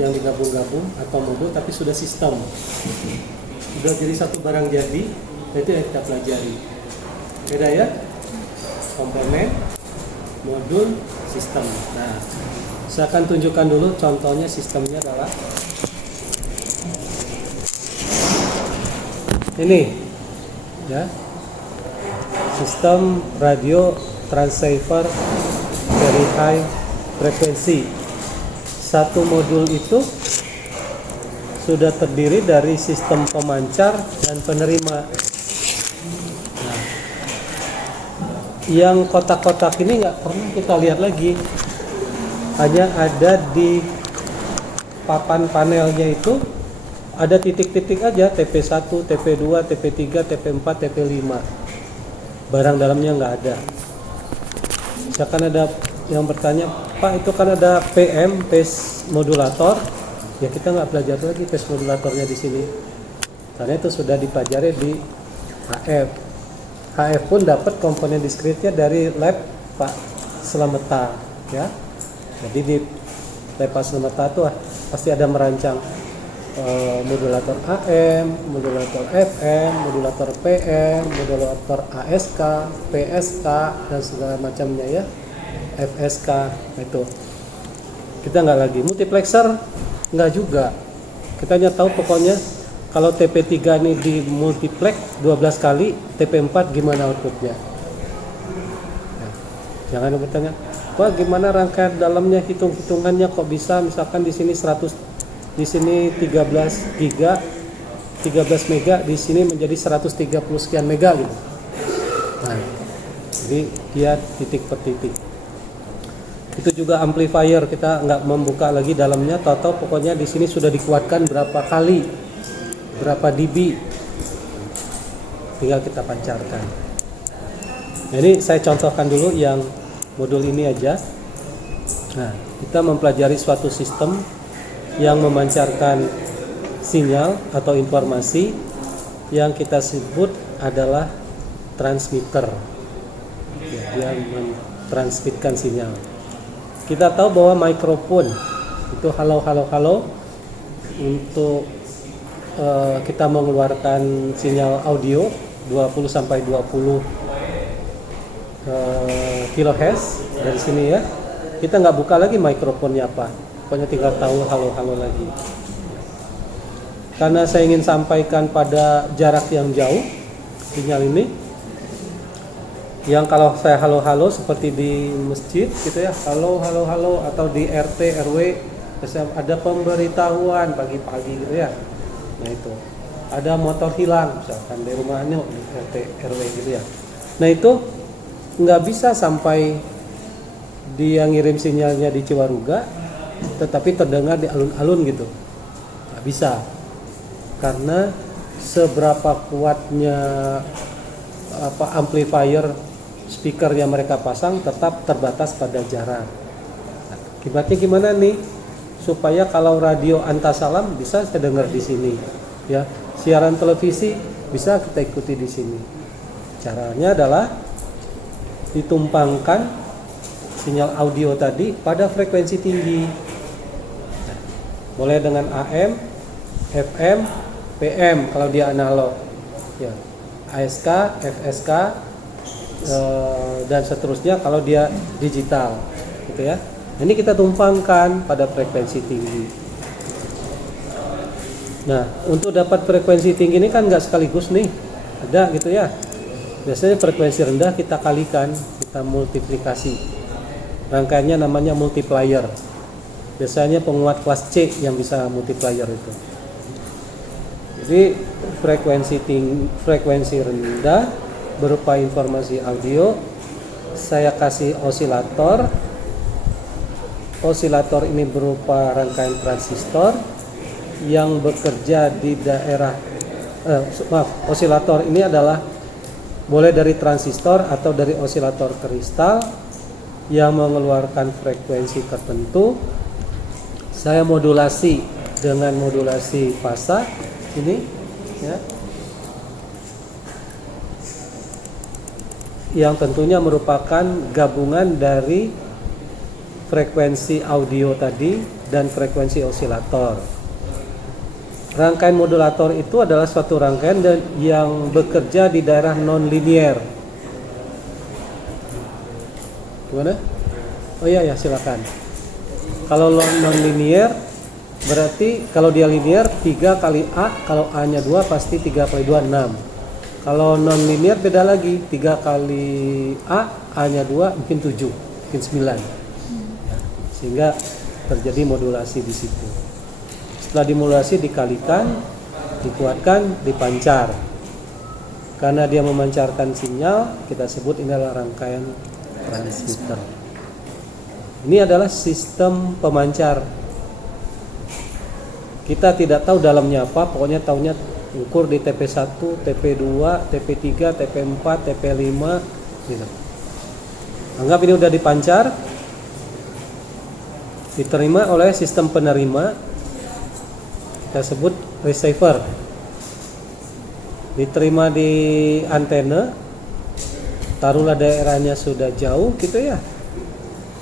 yang digabung-gabung atau modul tapi sudah sistem, sudah jadi satu barang jadi, itu yang kita pelajari. Beda ya, komponen, modul, sistem. Nah, saya akan tunjukkan dulu contohnya. Sistemnya adalah ini ya, sistem radio transceiver very high frekuensi. Satu modul itu sudah terdiri dari sistem pemancar dan penerima. Nah, yang kotak-kotak ini nggak pernah kita lihat lagi, hanya ada di papan panelnya itu ada titik-titik aja, TP1, TP2, TP3, TP4, TP5. Barang dalamnya nggak ada. Misalkan ada yang bertanya, Pak, itu kan ada PM, phase modulator. Ya, kita nggak belajar lagi phase modulatornya di sini, karena itu sudah dipelajari di HF. HF pun dapat komponen diskritnya dari lab Pak Slameta ya. Jadi di lab Pak Slameta itu pasti ada merancang modulator AM, modulator FM, modulator PM, modulator ASK, PSK, dan segala macamnya ya, FSK. Itu kita nggak lagi. Multiplexer nggak juga. Kita hanya tahu pokoknya kalau TP3 ini di multiplex 12 kali, TP4 gimana outputnya. Ya, jangan bertanya, wah gimana rangkaian dalamnya, hitung-hitungannya kok bisa misalkan di sini 100, di sini 13 giga, 13 mega, di sini menjadi 130 sekian mega gitu. Nah, jadi dia titik per titik. Itu juga amplifier, kita nggak membuka lagi dalamnya, tahu-tahu pokoknya di sini sudah dikuatkan berapa kali, berapa dB, tinggal kita pancarkan. Nah, ini saya contohkan dulu yang modul ini aja. Nah, kita mempelajari suatu sistem yang memancarkan sinyal atau informasi yang kita sebut adalah transmitter. Ya, dia mentransmitkan sinyal. Kita tahu bahwa mikrofon itu halo untuk kita mengeluarkan sinyal audio 20 sampai 20 kHz dari sini ya. Kita nggak buka lagi mikrofonnya apa, pokoknya tinggal tahu halo lagi. Karena saya ingin sampaikan pada jarak yang jauh sinyal ini, yang kalau saya halo seperti di masjid gitu ya, halo, atau di RT RW ada pemberitahuan pagi-pagi gitu ya. Nah itu ada motor hilang misalkan di rumahnya di RT RW gitu ya. Nah itu nggak bisa sampai dia ngirim sinyalnya di Ciwaruga tetapi terdengar di alun-alun gitu, nggak bisa, karena seberapa kuatnya amplifier speaker yang mereka pasang tetap terbatas pada jarak. Akibatnya gimana nih? Supaya kalau radio antasalam bisa kita dengar di sini, ya. Siaran televisi bisa kita ikuti di sini. Caranya adalah ditumpangkan sinyal audio tadi pada frekuensi tinggi. Boleh dengan AM, FM, PM kalau dia analog, ya. ASK, FSK, dan seterusnya kalau dia digital, gitu ya. Ini kita tumpangkan pada frekuensi tinggi. Nah, untuk dapat frekuensi tinggi ini kan nggak sekaligus nih, ada gitu ya. Biasanya frekuensi rendah kita kalikan, kita multiplikasi. Rangkaiannya namanya multiplier. Biasanya penguat kelas C yang bisa multiplier itu. Jadi frekuensi rendah berupa informasi audio, saya kasih osilator. Osilator ini berupa rangkaian transistor yang bekerja di daerah osilator ini adalah boleh dari transistor atau dari osilator kristal yang mengeluarkan frekuensi tertentu. Saya modulasi dengan modulasi fasa ini ya, yang tentunya merupakan gabungan dari frekuensi audio tadi dan frekuensi osilator. Rangkaian modulator itu adalah suatu rangkaian yang bekerja di daerah non-linear. Gimana? Oh iya ya, silakan. Kalau non-linear berarti kalau dia linear 3 kali A, kalau A-nya 2 pasti 3 kali 2 6. Kalau non-linear beda lagi, 3 kali A, A-nya 2 mungkin 7, mungkin 9. Ya, sehingga terjadi modulasi di situ. Setelah dimodulasi dikalikan, dikuatkan, dipancar. Karena dia memancarkan sinyal, kita sebut ini adalah rangkaian transmitter. Ini adalah sistem pemancar. Kita tidak tahu dalamnya apa, pokoknya tahunya ukur di TP1, TP2, TP3, TP4, TP5 gitu. Anggap ini udah dipancar, diterima oleh sistem penerima, kita sebut receiver. Diterima di antena, taruhlah daerahnya sudah jauh gitu ya,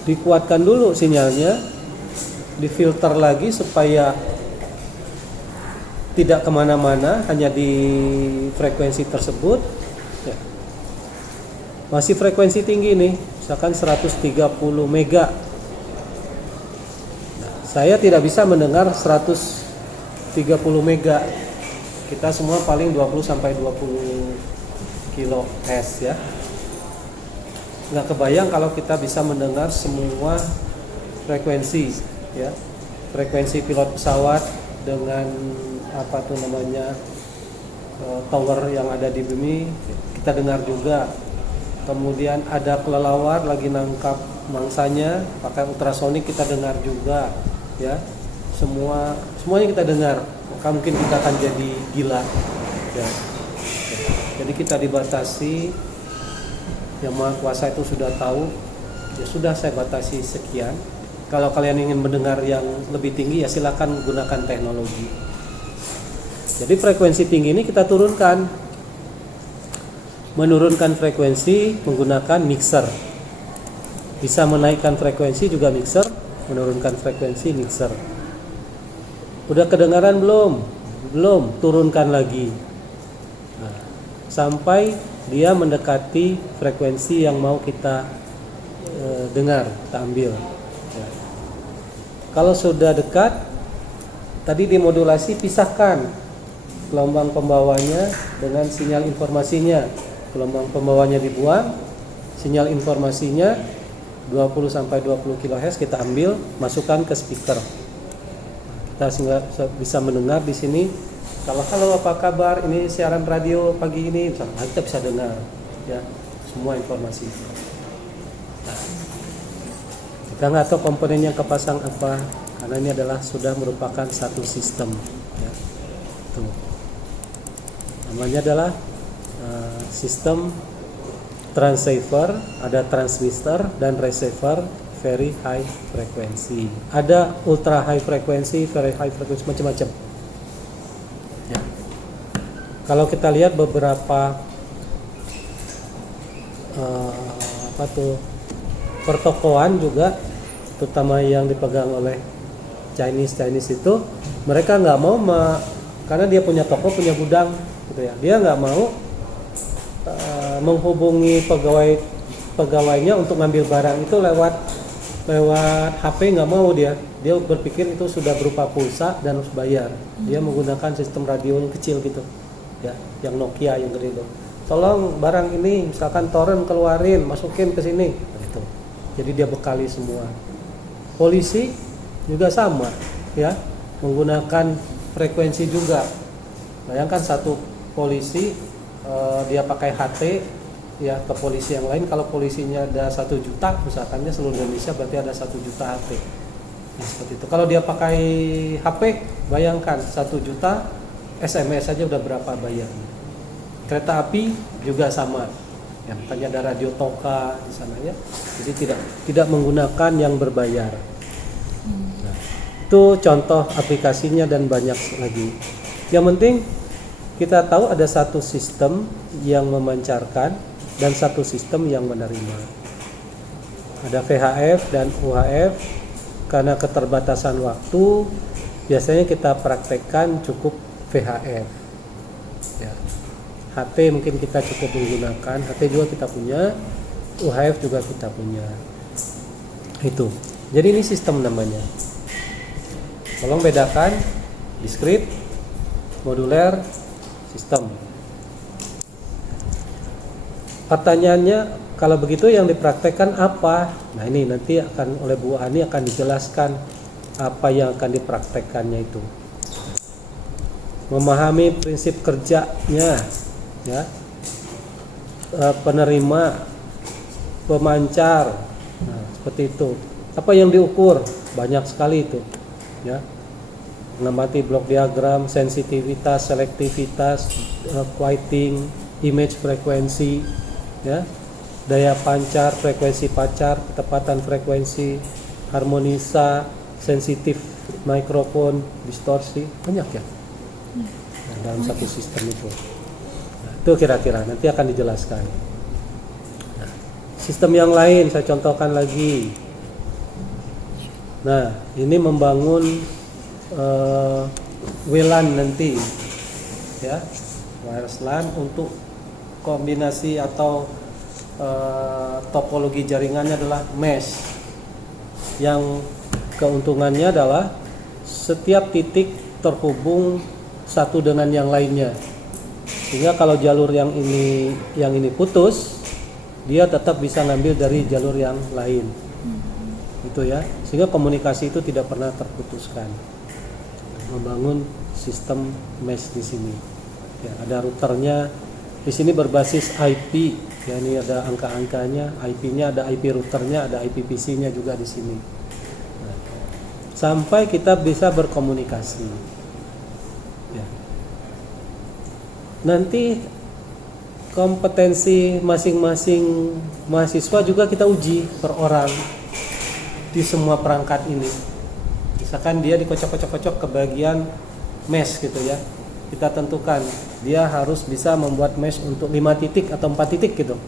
dikuatkan dulu sinyalnya, difilter lagi supaya tidak kemana-mana, hanya di frekuensi tersebut ya. Masih frekuensi tinggi nih, misalkan 130 mega. Nah, saya tidak bisa mendengar 130 mega. Kita semua paling 20 sampai 20 kHz ya. Nggak kebayang kalau kita bisa mendengar semua frekuensi ya. Frekuensi pilot pesawat dengan apa tuh namanya tower yang ada di bumi kita dengar juga. Kemudian ada kelelawar lagi nangkap mangsanya pakai ultrasonik kita dengar juga ya. Semuanya kita dengar. Maka mungkin kita akan jadi gila ya. Jadi kita dibatasi, yang Maha Kuasa itu sudah tahu, ya sudah saya batasi sekian. Kalau kalian ingin mendengar yang lebih tinggi ya silakan gunakan teknologi. Jadi frekuensi tinggi ini kita turunkan. Menurunkan frekuensi menggunakan mixer. Bisa menaikkan frekuensi juga mixer, menurunkan frekuensi mixer. Udah kedengaran belum? Belum, turunkan lagi. Nah, sampai dia mendekati frekuensi yang mau kita dengar, kita ambil. Ya. Kalau sudah dekat, tadi dimodulasi pisahkan gelombang pembawanya dengan sinyal informasinya. Gelombang pembawanya dibuang, sinyal informasinya 20 sampai 20 kHz kita ambil, masukkan ke speaker. Kita sehingga bisa mendengar di sini. Kalau halo apa kabar, ini siaran radio pagi ini, misalnya kita bisa dengar ya semua informasi. Nah, kita nggak tahu komponennya kepasang apa, karena ini adalah sudah merupakan satu sistem. Ya. Tuh. Namanya adalah sistem transceiver, ada transmitter dan receiver very high frequency. Ada ultra high frequency, very high frequency, macam-macam. Ya. Kalau kita lihat beberapa pertokoan juga, terutama yang dipegang oleh Chinese itu, mereka nggak mau karena dia punya toko, punya gudang, gitu ya. Dia nggak mau menghubungi pegawainya untuk ngambil barang itu lewat HP, nggak mau dia berpikir itu sudah berupa pulsa dan harus bayar. Dia menggunakan sistem radio yang kecil gitu ya, yang Nokia yang gede itu. Tolong barang ini misalkan torrent keluarin, masukin ke sini gitu. Jadi dia bekali semua. Polisi juga sama ya, menggunakan frekuensi juga. Bayangkan satu polisi dia pakai HT ya ke polisi yang lain. Kalau polisinya ada 1 juta misalkannya seluruh Indonesia, berarti ada 1 juta HP ya, seperti itu. Kalau dia pakai HP, bayangkan 1 juta SMS saja udah berapa bayarnya. Kereta api juga sama ya, makanya ada radio toka di sana ya. Jadi tidak menggunakan yang berbayar. Nah, itu contoh aplikasinya dan banyak lagi. Yang penting kita tahu ada satu sistem yang memancarkan dan satu sistem yang menerima. Ada VHF dan UHF. karena keterbatasan waktu, biasanya kita praktekkan cukup VHF. Ya. HT mungkin kita cukup menggunakan, HT juga kita punya, UHF juga kita punya. Itu. Jadi ini sistem namanya. Tolong bedakan diskrit, moduler, sistem. Pertanyaannya, kalau begitu yang dipraktekkan apa? Nah ini nanti akan oleh Bu Ani akan dijelaskan apa yang akan dipraktekkannya itu. Memahami prinsip kerjanya, ya, penerima, pemancar, nah, seperti itu. Apa yang diukur? Banyak sekali itu, ya. Mengamati blok diagram, sensitivitas, selektivitas, quieting, image frekuensi, ya, daya pancar, frekuensi pancar, ketepatan frekuensi, harmonisa, sensitif mikrofon, distorsi, banyak ya. Nah, dalam satu sistem itu. Nah, itu kira-kira nanti akan dijelaskan. Nah, sistem yang lain saya contohkan lagi. Nah, ini membangun WLAN nanti, ya, wireless LAN untuk kombinasi atau topologi jaringannya adalah mesh. Yang keuntungannya adalah setiap titik terhubung satu dengan yang lainnya. Sehingga kalau jalur yang ini putus, dia tetap bisa ngambil dari jalur yang lain. Itu ya. Sehingga komunikasi itu tidak pernah terputuskan. Membangun sistem mesh di sini. Ya, ada routernya. Di sini berbasis IP. Ya, ini ada angka-angkanya, IP-nya, ada IP routernya, ada IP PC-nya juga di sini. Nah, sampai kita bisa berkomunikasi. Ya. Nanti kompetensi masing-masing mahasiswa juga kita uji per orang di semua perangkat ini. Misalkan dia dikocok-kocok ke bagian mesh gitu ya. Kita tentukan dia harus bisa membuat mesh untuk 5 titik atau 4 titik gitu.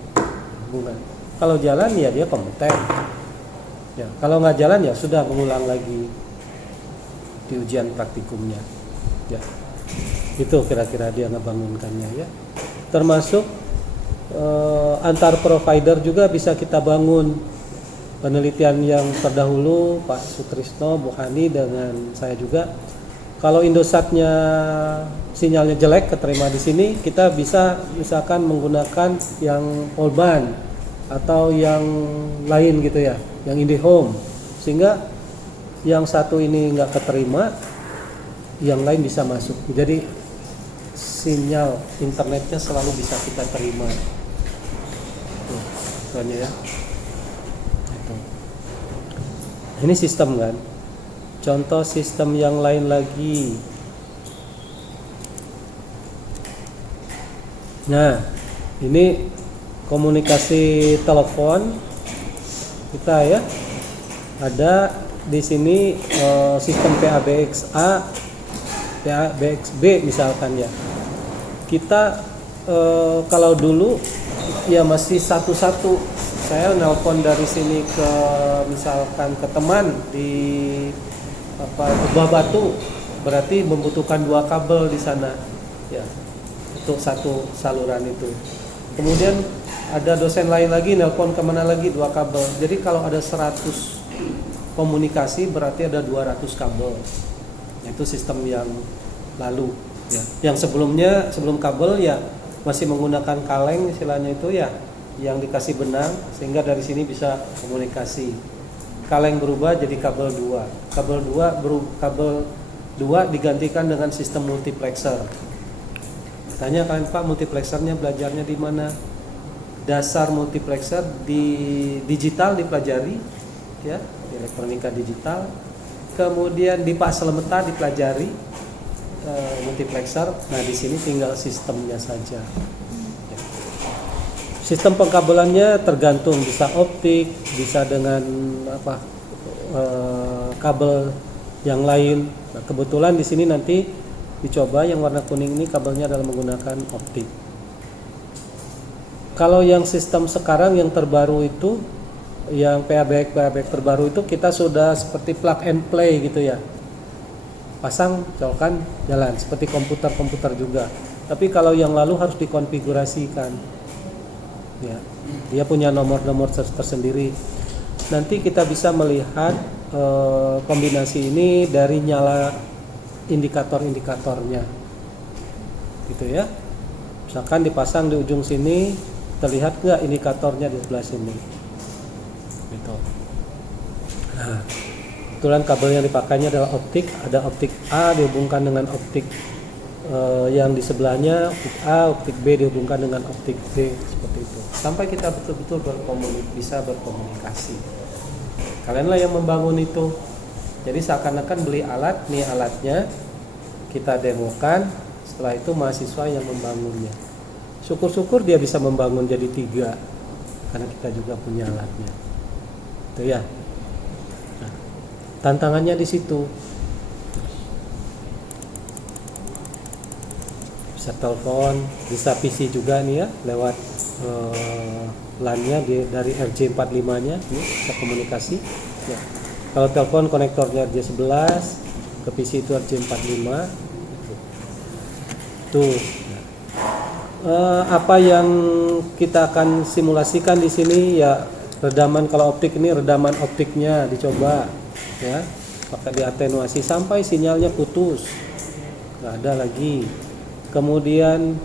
Bukan. Kalau jalan ya dia kompeten. Ya, kalau nggak jalan ya sudah mengulang lagi di ujian praktikumnya. Ya. Itu kira-kira dia ngebangunkannya ya. Termasuk antar provider juga bisa kita bangun. Penelitian yang terdahulu Pak Sutrisno, Bu Hani dengan saya juga. Kalau Indosatnya sinyalnya jelek keterima di sini, kita bisa misalkan menggunakan yang Polban atau yang lain gitu ya, yang IndiHome, sehingga yang satu ini nggak keterima, yang lain bisa masuk. Jadi sinyal internetnya selalu bisa kita terima. Tuh, soalnya ya. Itu. Ini sistem kan. Contoh sistem yang lain lagi. Nah, ini komunikasi telepon kita ya. Ada di sini sistem PABX-A, PABX-B misalkan ya. Kita kalau dulu ya masih satu-satu. Saya nelpon dari sini ke misalkan ke teman di Lebah Batu, berarti membutuhkan 2 kabel di sana ya untuk satu saluran itu. Kemudian ada dosen lain lagi nelpon kemana lagi 2 kabel. Jadi kalau ada 100 komunikasi berarti ada 200 kabel. Itu sistem yang lalu ya. Yang sebelumnya sebelum kabel ya masih menggunakan kaleng istilahnya itu ya, yang dikasih benang sehingga dari sini bisa komunikasi. Kaleng berubah jadi kabel 2. Kabel 2 digantikan dengan sistem multiplexer. Tanya kalian Pak, multiplexernya belajarnya di mana? Dasar multiplexer di digital dipelajari ya, di elektronika digital. Kemudian di Pak Selemeta dipelajari multiplexer. Nah, di sini tinggal sistemnya saja. Sistem pengkabelannya tergantung, bisa optik, bisa dengan kabel yang lain. Nah, kebetulan di sini nanti dicoba yang warna kuning ini kabelnya adalah menggunakan optik. Kalau yang sistem sekarang yang terbaru itu yang PABX terbaru itu kita sudah seperti plug and play gitu ya, pasang colokan jalan seperti komputer juga. Tapi kalau yang lalu harus dikonfigurasikan ya, dia punya nomor-nomor tersendiri. Nanti kita bisa melihat kombinasi ini dari nyala indikator-indikatornya gitu ya. Misalkan dipasang di ujung sini, terlihat nggak indikatornya di sebelah sini gitu. Nah, kebetulan kabel yang dipakainya adalah optik, ada optik A dihubungkan dengan optik yang di sebelahnya, optik A, optik B dihubungkan dengan optik B, seperti itu. Sampai kita betul-betul bisa berkomunikasi. Kalianlah yang membangun itu. Jadi seakan-akan beli alat, nih alatnya, kita demokan, setelah itu mahasiswa yang membangunnya. Syukur-syukur dia bisa membangun jadi 3, karena kita juga punya alatnya. Itu ya. Nah, tantangannya di situ. Bisa telepon, bisa PC juga nih ya, lewat LAN-nya dari RJ45-nya, bisa komunikasi. Ya. Kalau telepon konektornya RJ11, ke PC itu RJ45. Tuh. Apa yang kita akan simulasikan di sini ya, redaman. Kalau optik ini redaman optiknya dicoba ya, pakai diatenuasi sampai sinyalnya putus, nggak ada lagi. Kemudian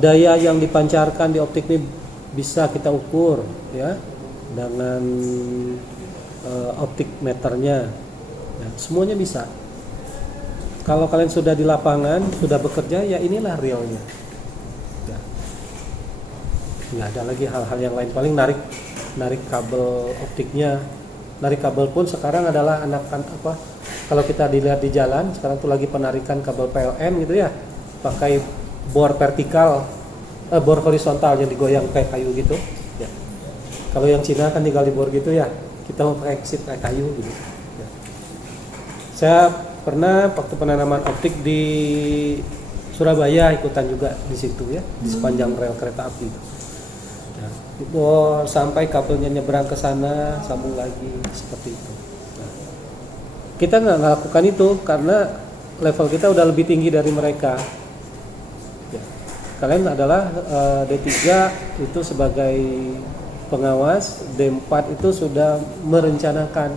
daya yang dipancarkan di optik ini bisa kita ukur ya dengan optik meternya ya, semuanya bisa. Kalau kalian sudah di lapangan, sudah bekerja, ya inilah realnya ya. Nggak ada lagi hal-hal yang lain, paling narik kabel optiknya. Narik kabel pun sekarang adalah kalau kita dilihat di jalan sekarang tuh lagi penarikan kabel PLN gitu ya, pakai bor vertikal, bor horizontal yang digoyang kayak kayu gitu ya. Kalau yang Cina kan tinggal di bor gitu ya, kita mau pakai kayak kayu gitu ya. Saya pernah waktu penanaman optik di Surabaya ikutan juga di situ ya, di sepanjang rel kereta api itu. Ya, dibor sampai kabelnya nyebrang ke sana, sambung lagi seperti itu. Nah, kita nggak lakukan itu karena level kita udah lebih tinggi dari mereka. Ya, kalian adalah D3 itu sebagai pengawas, D4 itu sudah merencanakan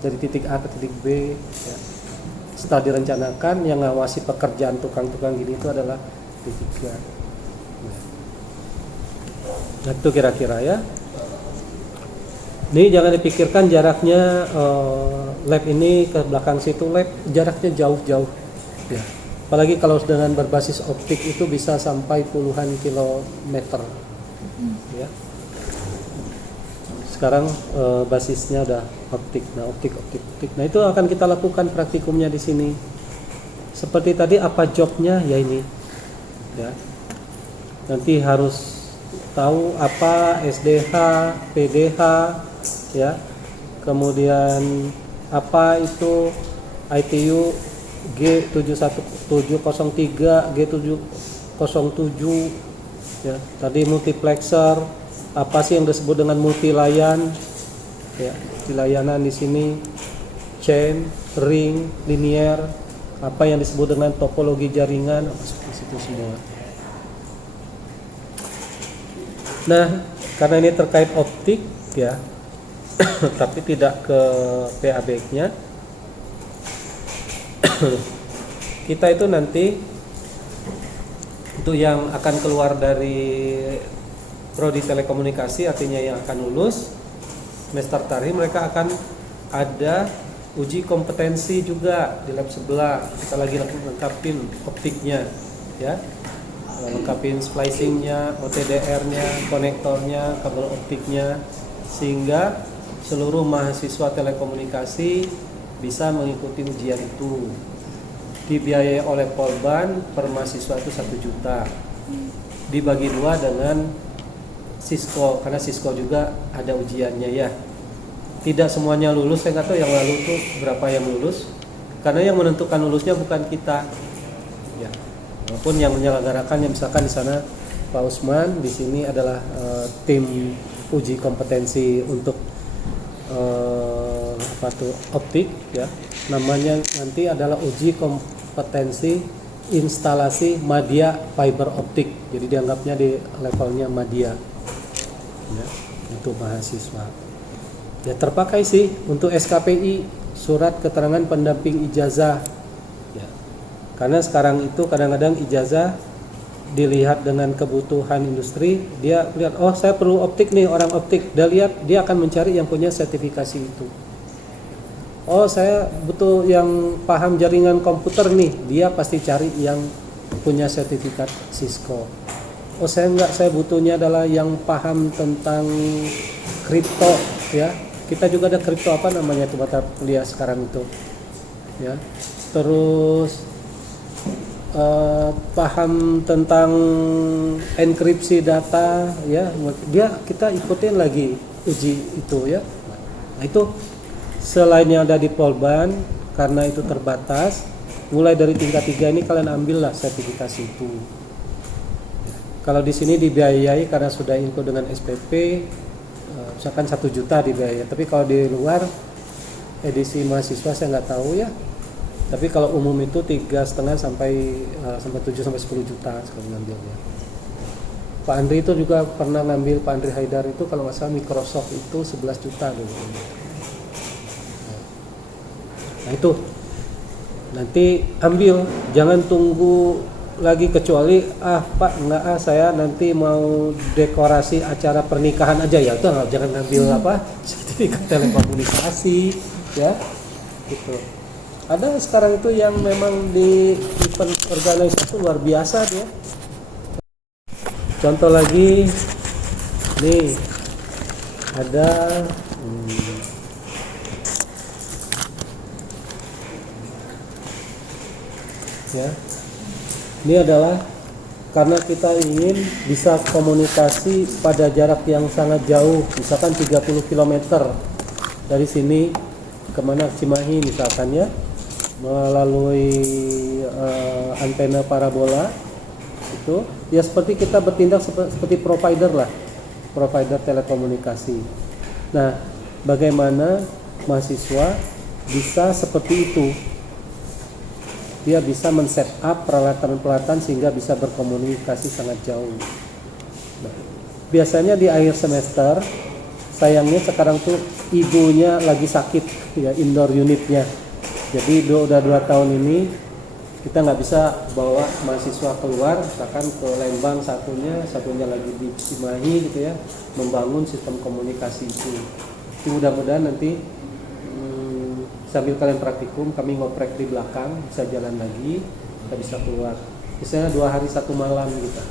dari titik A ke titik B. Ya. Setelah direncanakan, yang ngawasi pekerjaan tukang-tukang gini itu adalah D3. Nah, itu kira-kira ya. Ini jangan dipikirkan jaraknya lab ini ke belakang situ, lab jaraknya jauh-jauh ya. Apalagi kalau dengan berbasis optik itu bisa sampai puluhan kilometer ya. Sekarang basisnya udah optik. Nah, optik. Nah, itu akan kita lakukan praktikumnya di sini. Seperti tadi, apa jobnya ya ini ya. Nanti harus tahu apa SDH, PDH ya. Kemudian apa itu ITU G70703, G707 ya. Tadi multiplexer, apa sih yang disebut dengan multilayan ya, di layanan di sini chain, ring, linear, apa yang disebut dengan topologi jaringan, apa seperti itu semua. Nah, karena ini terkait optik ya, tapi tidak ke PABX-nya, kita itu nanti itu yang akan keluar dari prodi telekomunikasi, artinya yang akan lulus semester tadi, mereka akan ada uji kompetensi juga di lab sebelah. Kita lagi lengkapin optiknya ya, lengkapin splicingnya, OTDR-nya, konektornya, kabel optiknya, sehingga seluruh mahasiswa telekomunikasi bisa mengikuti ujian itu. Dibiayai oleh Polban, per mahasiswa itu 1 juta, dibagi 2 dengan Cisco, karena Cisco juga ada ujiannya ya. Tidak semuanya lulus, saya nggak tahu yang lalu tuh berapa yang lulus, karena yang menentukan lulusnya bukan kita ya. Walaupun yang menyelenggarakan, yang misalkan di sana Pak Usman, di sini adalah tim uji kompetensi untuk optik ya. Namanya nanti adalah uji kompetensi instalasi media fiber optik. Jadi dianggapnya di levelnya media ya, untuk mahasiswa. Ya terpakai sih untuk SKPI, surat keterangan pendamping ijazah ya. Karena sekarang itu kadang-kadang ijazah dilihat dengan kebutuhan industri, dia lihat oh saya perlu optik nih, orang optik, dia akan mencari yang punya sertifikasi itu. Oh saya butuh yang paham jaringan komputer nih, dia pasti cari yang punya sertifikat Cisco. Oh saya butuhnya adalah yang paham tentang kripto ya. Kita juga ada kripto apa namanya itu mata kuliah sekarang itu ya. Terus paham tentang enkripsi data ya, kita ikutin lagi uji itu ya. Nah itu selain yang ada di Polban, karena itu terbatas, mulai dari tingkat 3 ini kalian ambillah sertifikasi itu. Kalau di sini dibiayai karena sudah include dengan SPP, misalkan 1 juta dibiayai. Tapi kalau di luar edisi mahasiswa saya nggak tahu ya. Tapi kalau umum itu 3,5 sampai 7 sampai 10 juta sekali ngambilnya. Pak Andri itu juga pernah ngambil, Pak Andri Haidar itu kalau nggak salah Microsoft itu 11 juta dulu. Nah itu nanti ambil, jangan tunggu lagi kecuali Pak enggak saya nanti mau dekorasi acara pernikahan aja ya, itu jangan ngambil sertifikat telekomunikasi ya gitu. Ada sekarang itu yang memang di event organisasi luar biasa dia. Contoh lagi nih ada ya. Ini adalah karena kita ingin bisa komunikasi pada jarak yang sangat jauh, misalkan 30 km dari sini kemana, Cimahi misalkan ya, melalui antena parabola itu ya, seperti kita bertindak seperti provider lah, provider telekomunikasi. Nah bagaimana mahasiswa bisa seperti itu, dia bisa men-set up peralatan-peralatan sehingga bisa berkomunikasi sangat jauh. Nah, biasanya di akhir semester, sayangnya sekarang tuh ibunya lagi sakit ya, indoor unitnya. Jadi udah 2 tahun ini kita nggak bisa bawa mahasiswa keluar, misalkan ke Lembang satunya lagi di Cimahi gitu ya, membangun sistem komunikasi itu. Jadi mudah-mudahan nanti sambil kalian praktikum, kami ngoprek di belakang, bisa jalan lagi, kita bisa keluar. Misalnya 2 hari 1 malam kita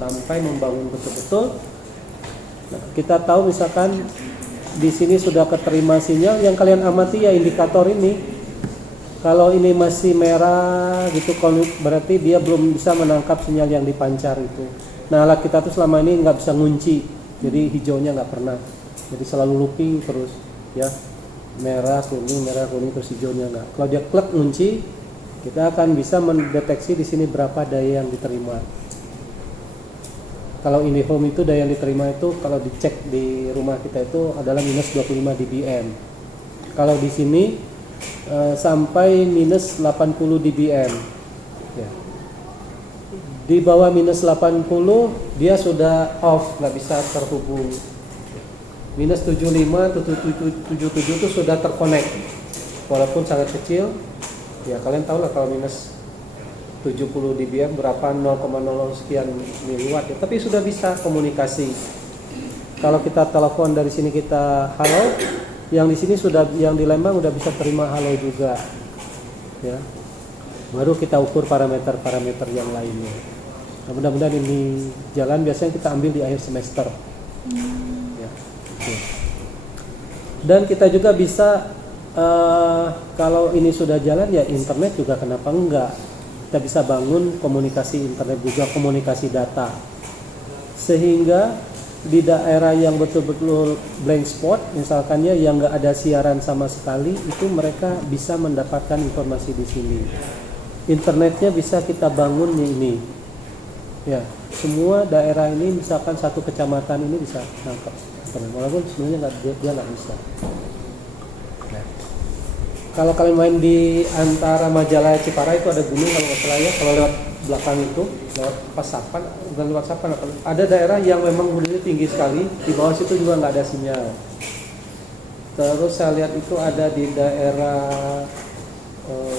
sampai membangun betul-betul. Nah, kita tahu misalkan di sini sudah keterima sinyal, yang kalian amati ya indikator ini. Kalau ini masih merah gitu, berarti dia belum bisa menangkap sinyal yang dipancar itu. Nah alat kita tuh selama ini nggak bisa ngunci, jadi hijaunya nggak pernah, jadi selalu looping terus ya, merah kuning terus hijaunya nggak. Kalau dia klik ngunci, kita akan bisa mendeteksi di sini berapa daya yang diterima. Kalau IndiHome itu daya yang diterima itu kalau dicek di rumah kita itu adalah minus 25 dBm. Kalau di sini sampai minus 80 dBm ya. Di bawah minus 80 dia sudah off, nggak bisa terhubung. Minus 75 atau 77 itu sudah terconnect walaupun sangat kecil ya. Kalian tahu lah kalau minus 70 dBm berapa, 0,00 sekian miliwatt ya, tapi sudah bisa komunikasi. Kalau kita telepon dari sini kita halo, yang di sini sudah, yang di Lembang udah bisa terima halo juga ya. Baru kita ukur parameter yang lainnya. Nah, mudah-mudahan ini jalan. Biasanya kita ambil di akhir semester ya, gitu. Dan kita juga bisa kalau ini sudah jalan ya, internet juga kenapa enggak, kita bisa bangun komunikasi internet juga, komunikasi data, sehingga di daerah yang betul-betul blank spot misalkannya, yang nggak ada siaran sama sekali, itu mereka bisa mendapatkan informasi di sini. Internetnya bisa kita bangun ini ya, semua daerah ini, misalkan satu kecamatan ini bisa nangkep internet, walaupun sebenarnya dia nggak bisa. Nah, kalau kalian main di antara Majalaya Ciparai itu ada gunung kalau nggak salah ya, kalau lewat belakang itu lewat Pasapan, bukan lewat Sapan, ada daerah yang memang gunungnya tinggi sekali, di bawah situ juga nggak ada sinyal. Terus saya lihat itu ada di daerah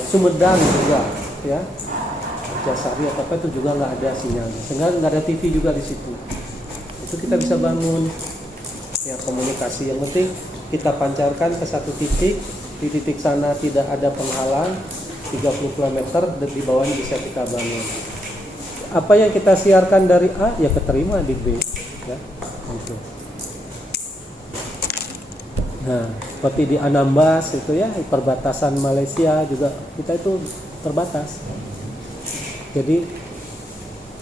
Sumedang juga ya, Jasari atau apa itu juga nggak ada sinyal, sehingga nggak ada TV juga di situ. Itu kita bisa bangun ya komunikasi, yang penting kita pancarkan ke satu titik, di titik sana tidak ada penghalang 30 km dan di bawahnya bisa kita bangun. Apa yang kita siarkan dari A ya keterima di B ya gitu. Nah, seperti di Anambas itu ya, perbatasan Malaysia juga kita itu terbatas. Jadi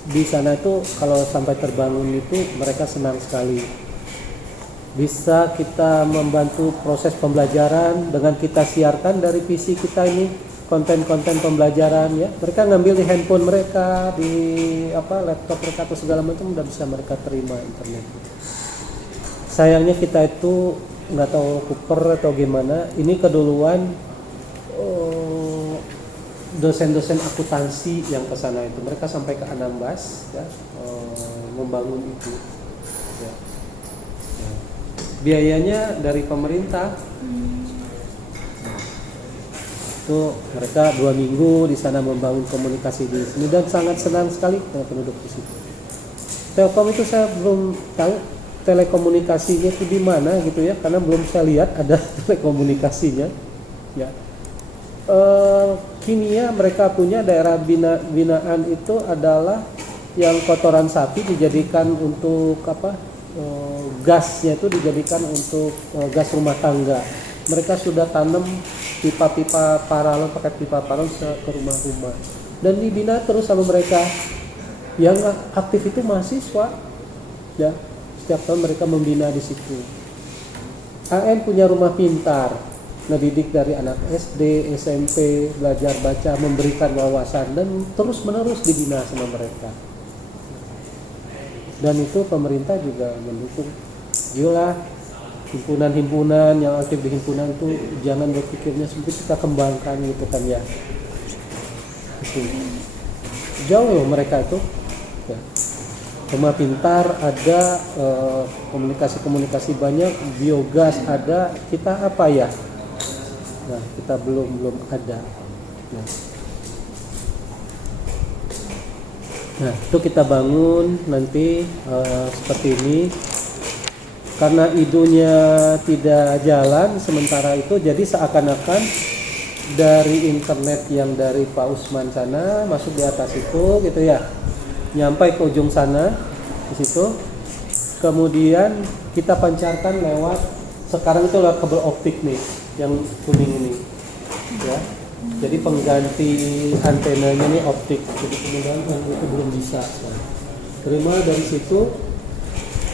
di sana itu kalau sampai terbangun itu mereka senang sekali. Bisa kita membantu proses pembelajaran dengan kita siarkan dari PC kita ini konten-konten pembelajaran ya. Mereka ngambil di handphone mereka, di laptop mereka atau segala macam udah bisa mereka terima internet. Sayangnya kita itu nggak tahu kuper atau gimana, ini keduluan dosen-dosen akuntansi yang ke sana itu, mereka sampai ke Anambas ya, membangun itu ya. Biayanya dari pemerintah. Itu mereka 2 minggu di sana membangun komunikasi di sini dan sangat senang sekali dengan penduduk di situ. Telkom itu saya belum tahu telekomunikasinya itu di mana gitu ya, karena belum saya lihat ada telekomunikasinya ya. Kimia mereka punya daerah binaan itu adalah yang kotoran sapi dijadikan untuk gasnya itu dijadikan untuk gas rumah tangga. Mereka sudah tanam pipa-pipa paralon, pakai pipa paralon ke rumah-rumah dan dibina terus sama mereka. Yang aktif itu mahasiswa ya. Setiap tahun mereka membina di situ. AM punya rumah pintar, ngedidik dari anak SD, SMP, belajar baca, memberikan wawasan dan terus menerus dibina sama mereka. Dan itu pemerintah juga mendukung. Yolah, himpunan-himpunan yang aktif di himpunan itu jangan berpikirnya sempit, kita kembangkan gitu kan ya. Itu. Jauh loh mereka itu. Ya. Rumah pintar ada, komunikasi banyak, biogas ada, kita apa ya? Nah, kita belum ada. Nah, itu kita bangun nanti seperti ini. Karena idunya tidak jalan sementara itu, jadi seakan-akan dari internet yang dari Pak Usman sana masuk di atas itu gitu ya. Nyampai ke ujung sana di situ, kemudian kita pancarkan lewat, sekarang itu lewat kabel optik nih yang kuning ini ya. Jadi pengganti antenanya nih optik, jadi kemudian itu belum bisa terima dari situ,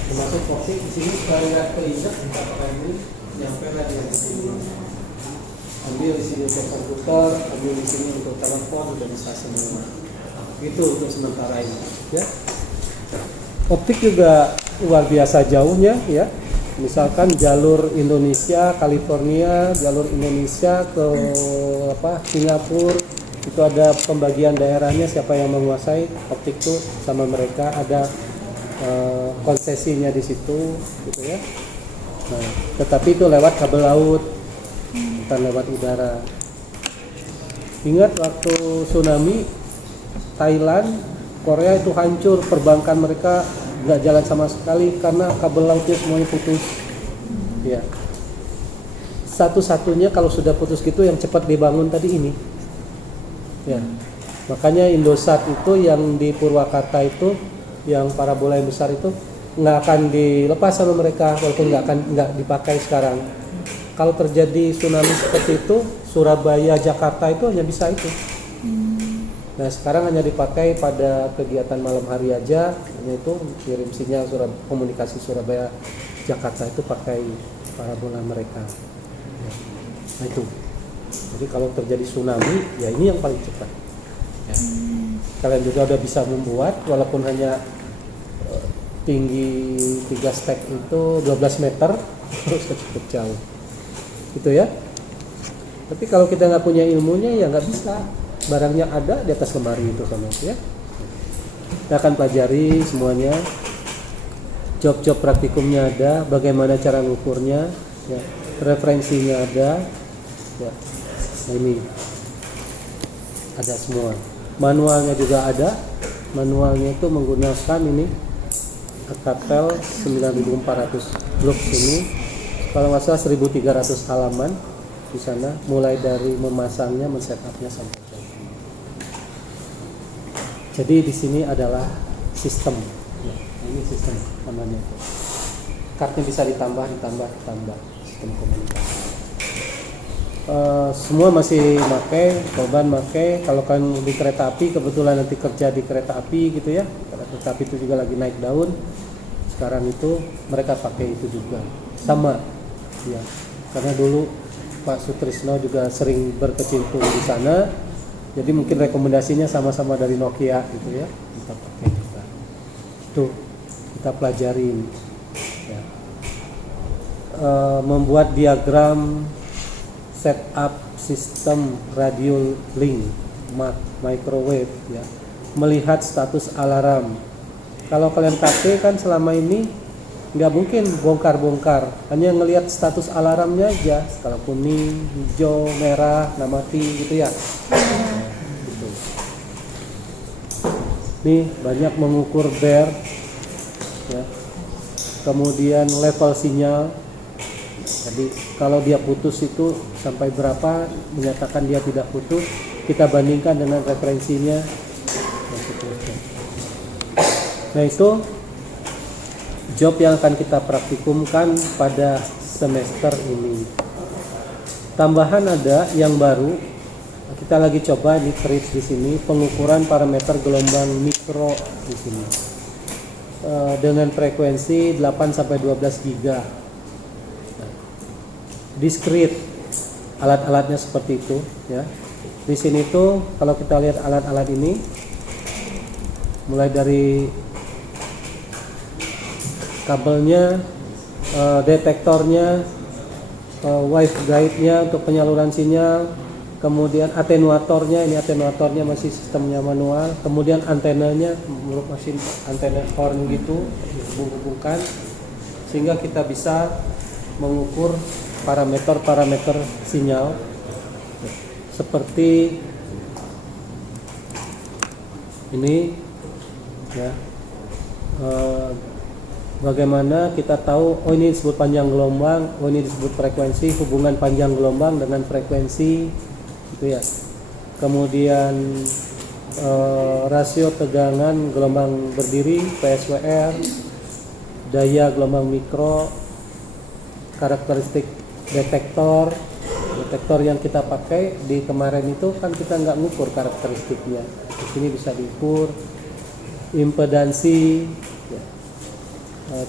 termasuk optik di sini. Sekali keinjak kita pakai ini, nyampe lah di sini, ambil di sini untuk komputer, ambil di sini untuk telepon, udah bisa semua. Itu untuk sementara ini ya. Optik juga luar biasa jauhnya ya. Misalkan jalur Indonesia, California, jalur Indonesia ke Singapura, itu ada pembagian daerahnya, siapa yang menguasai optik itu sama mereka, ada konsesinya di situ gitu ya. Nah, tetapi itu lewat kabel laut, bukan lewat udara. Ingat waktu tsunami Thailand, Korea itu hancur, perbankan mereka nggak jalan sama sekali karena kabel lautnya semuanya putus. Ya, satu-satunya kalau sudah putus gitu yang cepat dibangun tadi ini. Ya, makanya Indosat itu yang di Purwakarta itu, yang parabola yang besar itu nggak akan dilepas sama mereka, walaupun nggak dipakai sekarang. Kalau terjadi tsunami seperti itu, Surabaya, Jakarta itu hanya bisa itu. Nah, sekarang hanya dipakai pada kegiatan malam hari aja, yaitu kirim sinyal komunikasi Surabaya Jakarta itu pakai parabola mereka. Nah itu. Jadi kalau terjadi tsunami, ya ini yang paling cepat. Ya. Kalian juga udah bisa membuat, walaupun hanya tinggi 3 stek itu 12 meter cukup jauh gitu ya. Tapi kalau kita nggak punya ilmunya ya nggak bisa, barangnya ada di atas lemari itu sama itu ya. Kita akan pelajari semuanya, job-job praktikumnya ada, bagaimana cara ngukurnya ya, referensinya ada ya. Nah, ini ada semua, manualnya juga ada. Manualnya itu menggunakan ini Alcatel 9400 Blok ini, kalau nggak salah 1300 halaman di sana, mulai dari memasangnya, men-setupnya sampai jadi. Jadi di sini adalah sistem. Ya, ini sistem namanya. Kartunya bisa ditambah sistem komunikasi. Semua masih pakai, korban pakai. Kalau kan di kereta api, kebetulan nanti kerja di kereta api gitu ya. Karena kereta api itu juga lagi naik daun. Sekarang itu mereka pakai itu juga. Sama, ya. Karena dulu Pak Sutrisno juga sering berkecimpung di sana, jadi mungkin rekomendasinya sama-sama dari Nokia gitu ya, kita pakai juga. Tuh kita pelajarin ya. Membuat diagram setup sistem radio link microwave ya, melihat status alarm. Kalau kalian pakai kan selama ini nggak mungkin bongkar-bongkar, hanya ngelihat status alarmnya aja, skala kuning, hijau, merah, nah mati gitu ya. Gitu. Nih banyak mengukur bar, ya. Kemudian level sinyal. Jadi kalau dia putus itu sampai berapa, menyatakan dia tidak putus, kita bandingkan dengan referensinya. Nah itu job yang akan kita praktikumkan pada semester ini. Tambahan ada yang baru, kita lagi coba di TRIPS di sini, pengukuran parameter gelombang mikro di sini dengan frekuensi 8 sampai 12 giga. Discrete, alat-alatnya seperti itu ya. Di sini tuh kalau kita lihat alat-alat ini, mulai dari kabelnya, detektornya, waveguide-nya untuk penyaluran sinyal, kemudian atenuatornya, ini atenuatornya masih sistemnya manual, kemudian antenanya mesin antena horn gitu dihubung-hubungkan sehingga kita bisa mengukur parameter sinyal seperti ini ya. Bagaimana kita tahu, oh ini disebut panjang gelombang, oh ini disebut frekuensi, hubungan panjang gelombang dengan frekuensi gitu ya. Kemudian rasio tegangan gelombang berdiri PSWR, daya gelombang mikro, karakteristik detektor yang kita pakai di kemarin itu kan kita nggak ngukur karakteristiknya. Di sini bisa diukur impedansi.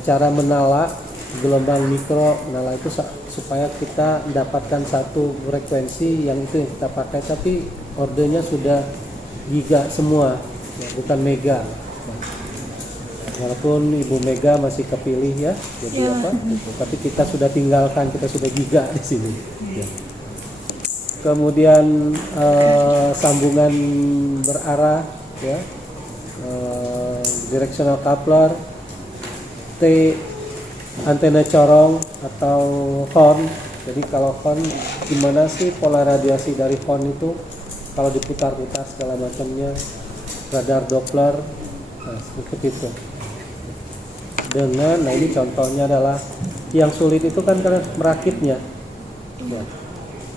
Cara menala gelombang mikro, menala itu supaya kita mendapatkan satu frekuensi yang itu yang kita pakai, tapi ordernya sudah giga semua ya, bukan mega. Walaupun Ibu Mega masih kepilih ya, jadi apa? Tapi kita sudah tinggalkan, kita sudah giga di sini. Ya. Kemudian sambungan berarah, ya, directional coupler, antena corong atau horn. Jadi kalau horn, gimana sih pola radiasi dari horn itu kalau diputar-putar segala macamnya, radar Doppler, nah seperti itu. Dengan, nah ini contohnya adalah yang sulit itu kan karena merakitnya, ya.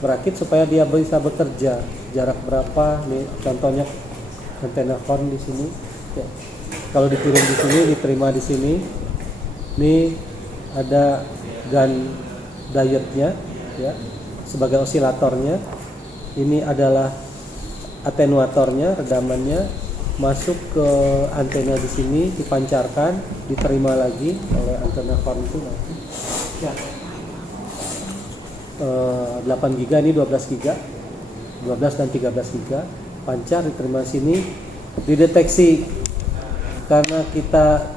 Merakit supaya dia bisa bekerja. Jarak berapa? Nih contohnya antena horn di sini. Ya. Kalau dikirim di sini, diterima di sini. Ini ada gun diode-nya ya, sebagai osilatornya. Ini adalah atenuatornya, redamannya, masuk ke antena di sini, dipancarkan, diterima lagi oleh antena horn itu nanti. Ya. 8 giga, ini 12 giga, 12 dan 13 giga, pancar, diterima sini, dideteksi karena kita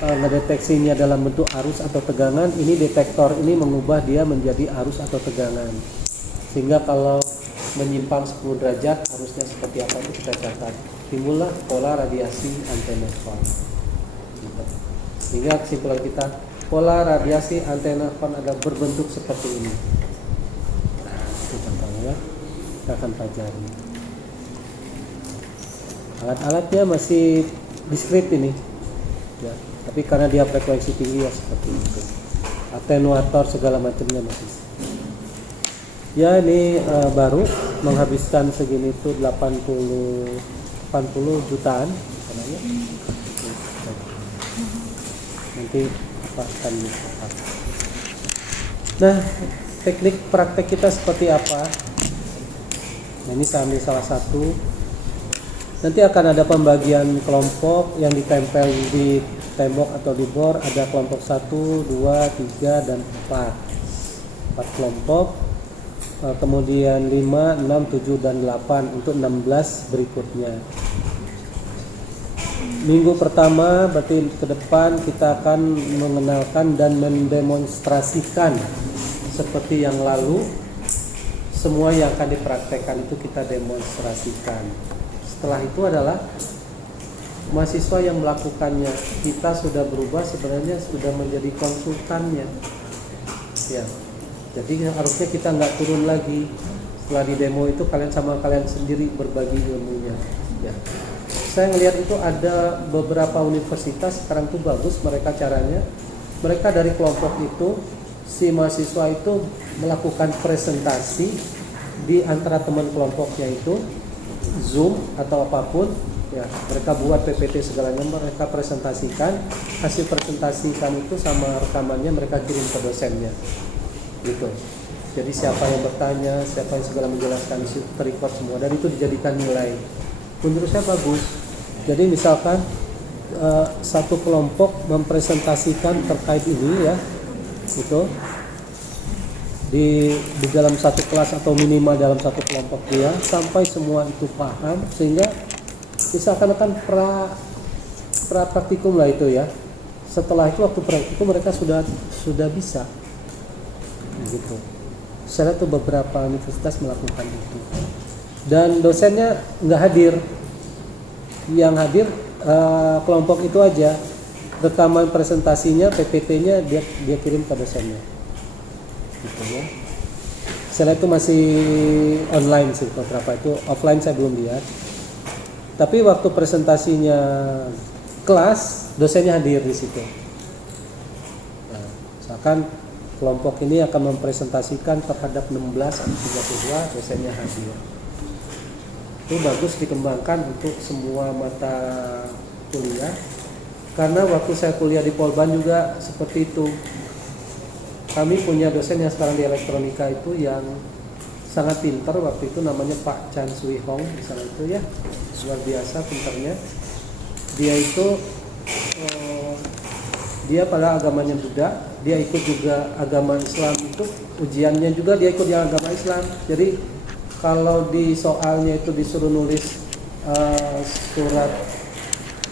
ngedeteksinya dalam bentuk arus atau tegangan, ini detektor ini mengubah dia menjadi arus atau tegangan. Sehingga kalau menyimpang 10 derajat arusnya seperti apa itu kita catat. Timbullah pola radiasi antena phon. Sehingga kesimpulan kita, pola radiasi antena phon ada berbentuk seperti ini. Nah, itu contohnya kita akan pelajari. Alat-alatnya masih diskrit ini. Ya. Tapi karena dia frekuensi tinggi ya seperti itu, atenuator segala macamnya masih. Ya ini baru menghabiskan segini itu 80 jutaan namanya. Nanti apa akan dipakai. Nah teknik praktek kita seperti apa? Nah, ini saya ambil salah satu. Nanti akan ada pembagian kelompok yang ditempel di tembok atau di bor. Ada kelompok 1, 2, 3, dan 4 kelompok. Kemudian 5, 6, 7, dan 8 untuk 16 berikutnya. Minggu pertama berarti ke depan kita akan mengenalkan dan mendemonstrasikan seperti yang lalu. Semua yang akan dipraktekkan itu kita demonstrasikan. Setelah itu adalah mahasiswa yang melakukannya. Kita sudah berubah, sebenarnya sudah menjadi konsultannya. Ya, jadi harusnya kita nggak turun lagi. Setelah di demo itu kalian sama kalian sendiri berbagi ilmunya. Ya, saya ngelihat itu ada beberapa universitas sekarang tuh bagus mereka caranya. Mereka dari kelompok itu, si mahasiswa itu melakukan presentasi di antara teman kelompoknya itu. Zoom atau apapun ya, mereka buat PPT segalanya, mereka presentasikan, hasil presentasikan itu sama rekamannya mereka kirim ke dosennya gitu. Jadi siapa yang bertanya, siapa yang segala menjelaskan itu terrecord semua dan itu dijadikan nilai. Menurut saya bagus. Jadi misalkan satu kelompok mempresentasikan terkait ini ya, itu di dalam satu kelas atau minimal dalam satu kelompok dia sampai semua itu paham sehingga misalkan pra praktikum lah itu ya. Setelah itu waktu praktikum mereka sudah bisa gitu. Saya lihat tuh beberapa universitas melakukan itu dan dosennya nggak hadir. Yang hadir kelompok itu aja, rekaman presentasinya PPT-nya dia kirim ke dosennya gitu ya. Saya itu masih online sih, beberapa itu offline saya belum lihat. Tapi waktu presentasinya kelas, dosennya hadir di situ. Nah, misalkan kelompok ini akan mempresentasikan terhadap 16 atau 32, dosennya hadir. Itu bagus dikembangkan untuk semua mata kuliah. Karena waktu saya kuliah di Polban juga seperti itu. Kami punya dosen yang sekarang di elektronika itu yang sangat pintar waktu itu, namanya Pak Chan Sui Hong misalnya itu ya, luar biasa pintarnya. Dia itu dia pada agamanya Buddha, dia ikut juga agama Islam, itu ujiannya juga dia ikut yang agama Islam. Jadi kalau di soalnya itu disuruh nulis surat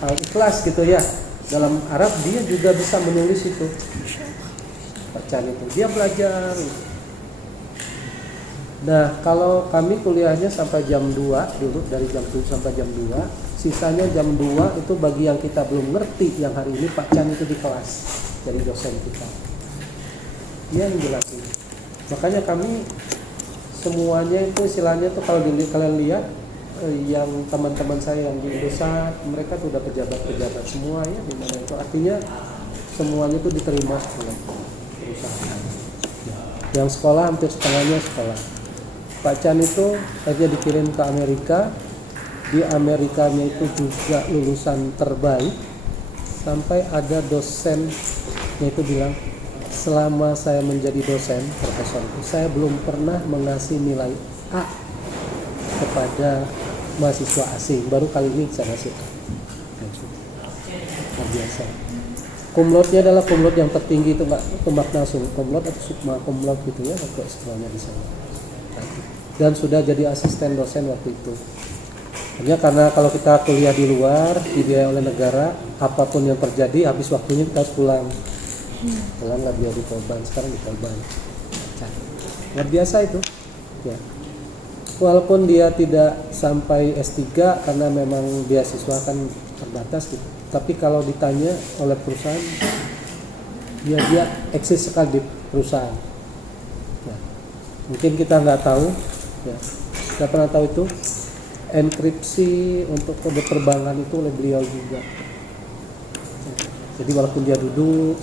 Al-Ikhlas gitu ya dalam Arab, dia juga bisa menulis itu. Pak Chan itu dia belajar. Nah kalau kami kuliahnya sampai jam 2 dulu, dari jam 7 sampai jam 2, sisanya jam 2 itu bagi yang kita belum ngerti, yang hari ini Pak Chan itu di kelas jadi dosen kita, dia yang jelasin. Makanya kami semuanya itu istilahnya tuh kalau kalian lihat yang teman-teman saya yang di Indosat, mereka tuh udah pejabat-pejabat semua ya, dimana itu artinya semuanya tuh diterima oleh perusahaan. Yang sekolah hampir setengahnya sekolah. Pak Chan itu akhirnya dikirim ke Amerika. Di Amerikanya itu juga lulusan terbaik. Sampai ada dosen yang itu bilang, selama saya menjadi dosen, profesor, saya belum pernah mengasih nilai A kepada mahasiswa asing. Baru kali ini saya ngasih A. Luar biasa. Kumlotnya adalah kumlot yang tertinggi, itu nggak makna kumlot atau sukma kumlot gitu ya waktu sekolahnya di sana. Dan sudah jadi asisten dosen waktu itu. Hanya karena kalau kita kuliah di luar dibiayai oleh negara, apapun yang terjadi habis waktunya kita harus pulang. Pulang nggak biar di Polban, sekarang di Polban. Luar biasa itu. Ya. Walaupun dia tidak sampai S3 karena memang beasiswa kan terbatas gitu. Tapi kalau ditanya oleh perusahaan, dia eksis sekali di perusahaan. Ya. Mungkin kita nggak tahu, ya. Kita pernah tahu itu enkripsi untuk kode perbankan itu oleh beliau juga. Ya. Jadi walaupun dia duduk,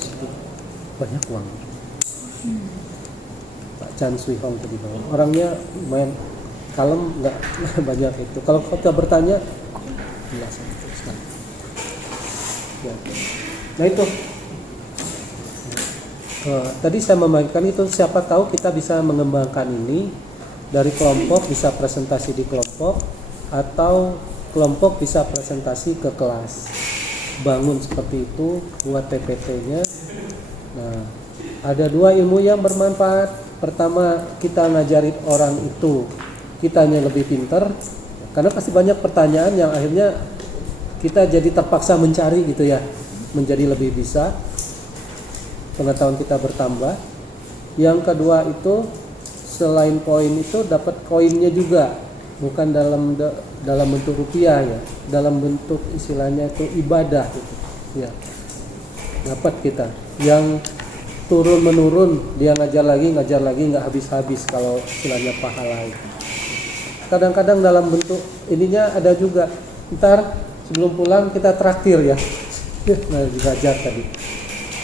banyak uang. Pak Chan Sui Hong tadi bawah. Orangnya lumayan kalem, nggak banyak itu. Kalau kita bertanya, jelas sekali. Ya. Nah itu. Tadi saya membagikan itu, siapa tahu kita bisa mengembangkan ini dari kelompok bisa presentasi di kelompok atau kelompok bisa presentasi ke kelas. Bangun seperti itu, buat PPT-nya. Nah, ada dua ilmu yang bermanfaat. Pertama, kita ngajarin orang itu kitanya lebih pintar, karena pasti banyak pertanyaan yang akhirnya kita jadi terpaksa mencari gitu ya, menjadi lebih bisa, pengetahuan kita bertambah. Yang kedua itu selain poin itu dapat koinnya juga, bukan dalam bentuk rupiah ya, dalam bentuk istilahnya itu ibadah gitu ya, dapat kita yang turun menurun, dia ngajar lagi nggak habis-habis kalau istilahnya pahala itu. Kadang-kadang dalam bentuk ininya ada juga, ntar sebelum pulang kita traktir ya. Nah, diajar tadi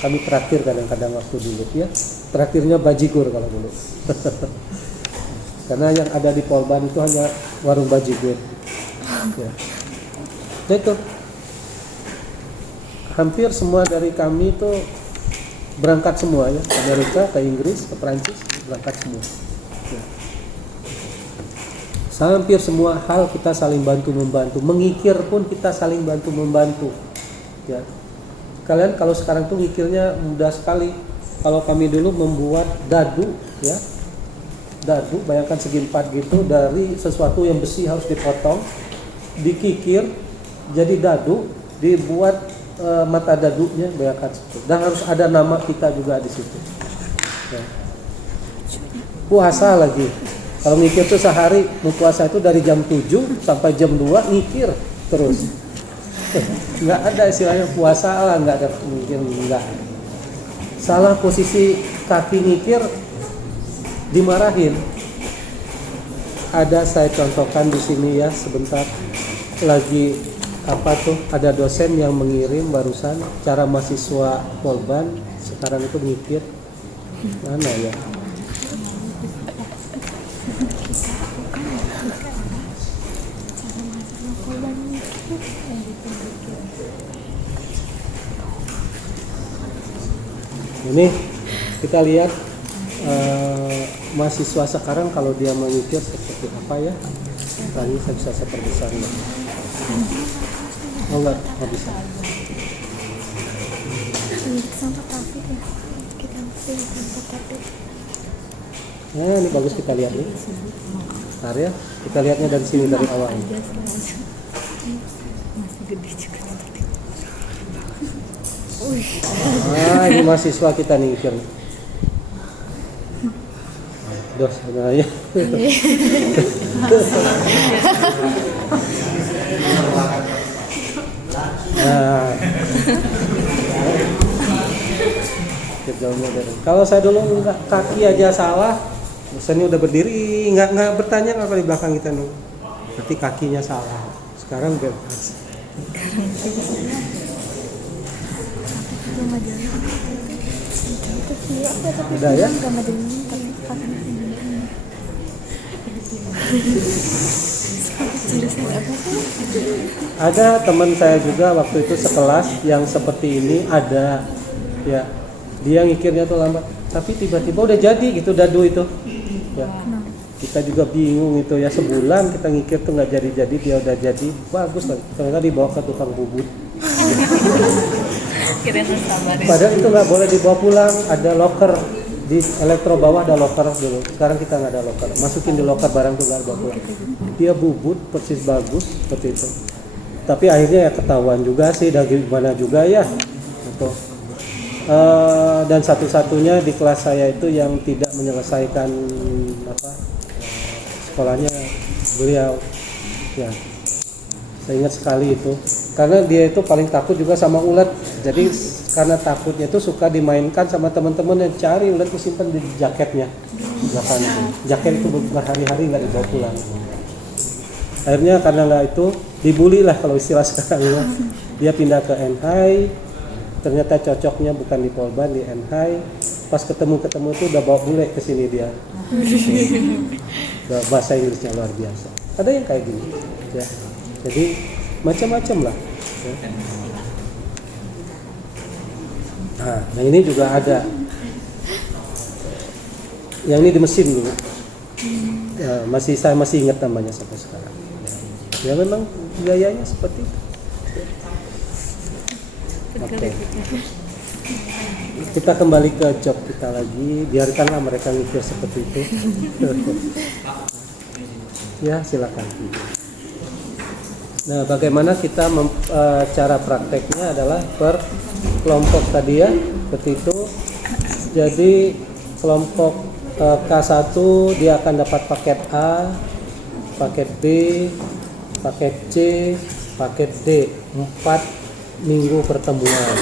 kami traktir kadang-kadang waktu dulu ya, traktirnya bajigur kalau dulu. Karena yang ada di Polban itu hanya warung bajigur ya. Nah, itu hampir semua dari kami itu berangkat semua ya, ke Amerika, ke Inggris, ke Perancis, berangkat semua ya. Hampir semua hal kita saling bantu-membantu, mengikir pun kita saling bantu-membantu ya. Kalian kalau sekarang tuh ngikirnya mudah sekali. Kalau kami dulu membuat dadu ya, dadu bayangkan segi 4 gitu, dari sesuatu yang besi harus dipotong, dikikir jadi dadu, dibuat mata dadunya, bayangkan situ. Dan harus ada nama kita juga di situ ya. Puasa lagi, kalau ngikir tuh sehari, mau puasa itu dari jam 7 sampai jam 2 ngikir terus. Nggak ada istilahnya puasa lah, nggak ada, mungkin nggak. Salah posisi kaki ngikir dimarahin. Ada saya contohkan di sini ya, sebentar lagi apa tuh, ada dosen yang mengirim barusan cara mahasiswa Polban sekarang itu ngikir mana ya. Ini kita lihat mahasiswa sekarang kalau dia mengikir seperti apa ya. Tadi saya bisa seperbesarnya. Oh enggak bisa. Nah, ini bagus kita lihat nih. Bentar ya, kita lihatnya dari sini dari awal. Nah, ini mahasiswa kita nih ngikir. Dos, ya. Nah, kalau saya dulu enggak, kaki aja salah, dosennya udah berdiri, nggak bertanya apa di belakang kita nih. Berarti kakinya salah. Sekarang bebas. Udah ya? Ada teman saya juga waktu itu sekelas yang seperti ini, ada ya, dia ngikirnya tuh lambat, tapi tiba-tiba udah jadi gitu dadu itu ya. Kita juga bingung itu ya, sebulan kita ngikir tuh nggak jadi-jadi, dia udah jadi, bagus lah. Ternyata dibawa ke tukang bubut. Padahal itu nggak boleh dibawa pulang, ada locker Di elektro bawah ada locker dulu. Sekarang kita nggak ada locker. Masukin di locker barang tuh nggak bawa pulang. Dia bubut persis bagus seperti itu. Tapi akhirnya ya ketahuan juga sih dari mana juga ya. Gitu. Dan satu-satunya di kelas saya itu yang tidak menyelesaikan sekolahnya beliau. Ya. Saya ingat sekali itu. Karena dia itu paling takut juga sama ulat. Jadi karena takutnya itu suka dimainkan sama teman-teman yang cari ulat itu simpan di jaketnya. Jaket itu berhari-hari nggak dibawa pulang. Akhirnya karena nggak itu dibully lah kalau istilah sekarang ya. Dia pindah ke Enhai. Ternyata cocoknya bukan di Polban, di Enhai. Pas ketemu itu udah bawa bule ke sini dia. Bahasa Inggrisnya luar biasa. Ada yang kayak gini ya. Jadi macam-macam lah ya. Nah ini juga ada yang ini di mesin dulu ya, saya masih ingat namanya sampai sekarang ya, memang gayanya seperti itu. Oke. Kita kembali ke job kita lagi, biarkanlah mereka mikir seperti itu. Ya silakan. Nah, bagaimana kita cara prakteknya adalah per kelompok tadi ya, seperti itu. Jadi kelompok K1 dia akan dapat paket A, paket B, paket C, paket D, 4 minggu pertemuan.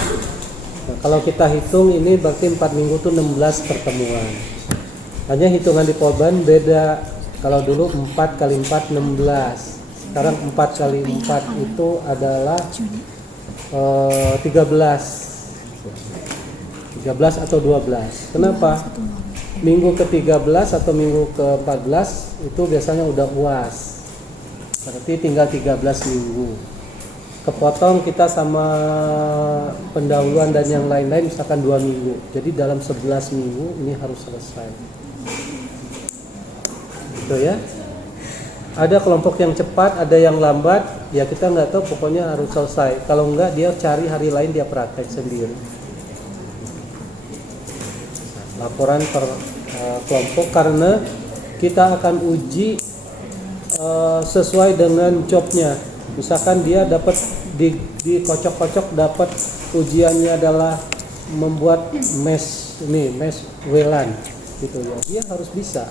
Nah, kalau kita hitung ini berarti 4 minggu itu 16 pertemuan. Hanya hitungan di Polban beda. Kalau dulu 4 kali 4 16. Sekarang 4 kali 4 itu adalah 13 atau 12. Kenapa? Minggu ke-13 atau minggu ke-14 itu biasanya udah UAS. Berarti tinggal 13 minggu. Kepotong kita sama pendahuluan dan yang lain-lain misalkan 2 minggu. Jadi dalam 11 minggu ini harus selesai. Gitu ya. Ada kelompok yang cepat, ada yang lambat, ya kita nggak tahu, pokoknya harus selesai. Kalau nggak dia cari hari lain dia praktek sendiri. Laporan per kelompok karena kita akan uji sesuai dengan jobnya. Misalkan dia dapat di kocok-kocok dapat ujiannya adalah membuat mes welan gitu ya. Dia harus bisa.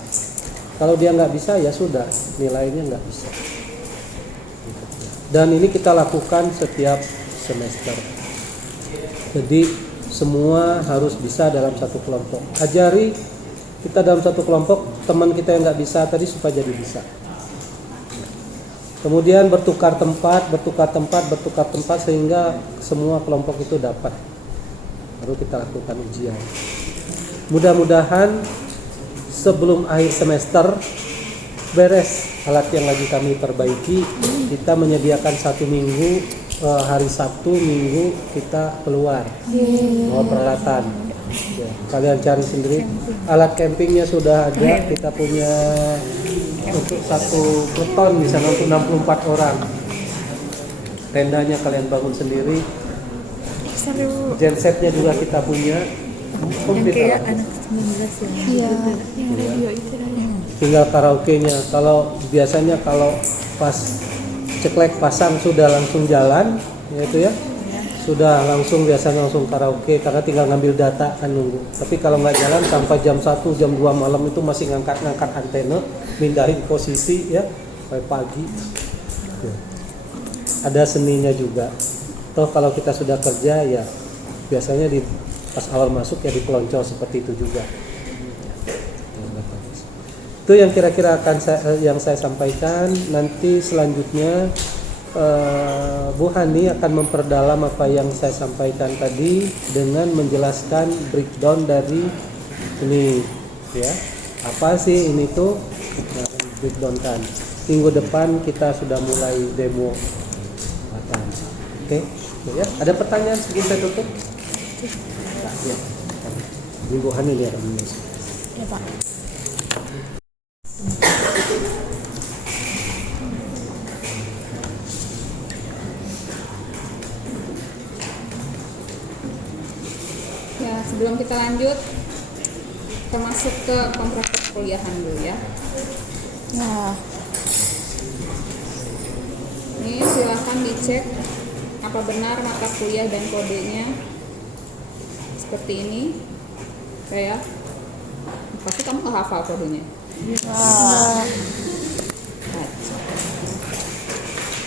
Kalau dia nggak bisa ya sudah, nilainya nggak bisa. Dan ini kita lakukan setiap semester. Jadi semua harus bisa dalam satu kelompok. Ajari kita dalam satu kelompok, teman kita yang nggak bisa tadi supaya jadi bisa. Kemudian bertukar tempat sehingga semua kelompok itu dapat. Baru kita lakukan ujian. Mudah-mudahan sebelum akhir semester beres alat yang lagi kami perbaiki. Kita menyediakan 1 minggu, hari Sabtu Minggu kita keluar bawa peralatan ya, kalian cari sendiri. Alat campingnya sudah ada, kita punya untuk 1 beton misalnya untuk 64 orang. Tendanya kalian bangun sendiri. Gensetnya juga kita punya. Yang kayak anak 19 ya. Yang radio itu Tinggal karaoke-nya. Kalau biasanya kalau pas ceklek pasang sudah langsung jalan, yaitu ya. Sudah biasanya langsung karaoke karena tinggal ngambil data kan nunggu. Tapi kalau nggak jalan sampai jam 1, jam 2 malam itu masih ngangkat antena, pindahin posisi ya sampai pagi. Ya. Ada seninya juga. Toh kalau kita sudah kerja ya biasanya pas awal masuk ya dipelonco seperti itu juga. Itu yang kira-kira akan saya sampaikan. Nanti selanjutnya Bu Hani akan memperdalam apa yang saya sampaikan tadi dengan menjelaskan breakdown dari ini ya. Apa sih ini tuh? Breakdown kan. Minggu depan kita sudah mulai demo. Oke, ya. Ada pertanyaan sebelum saya tutup? Ya. Minggu Hani ini akan mulai. Ya Pak. Ya, sebelum kita lanjut, Kita masuk ke kontrak perkuliahan dulu ya. Nah, Ini silahkan dicek apa benar mata kuliah dan kodenya seperti ini. Kayak pasti kamu nggak hafal kodenya.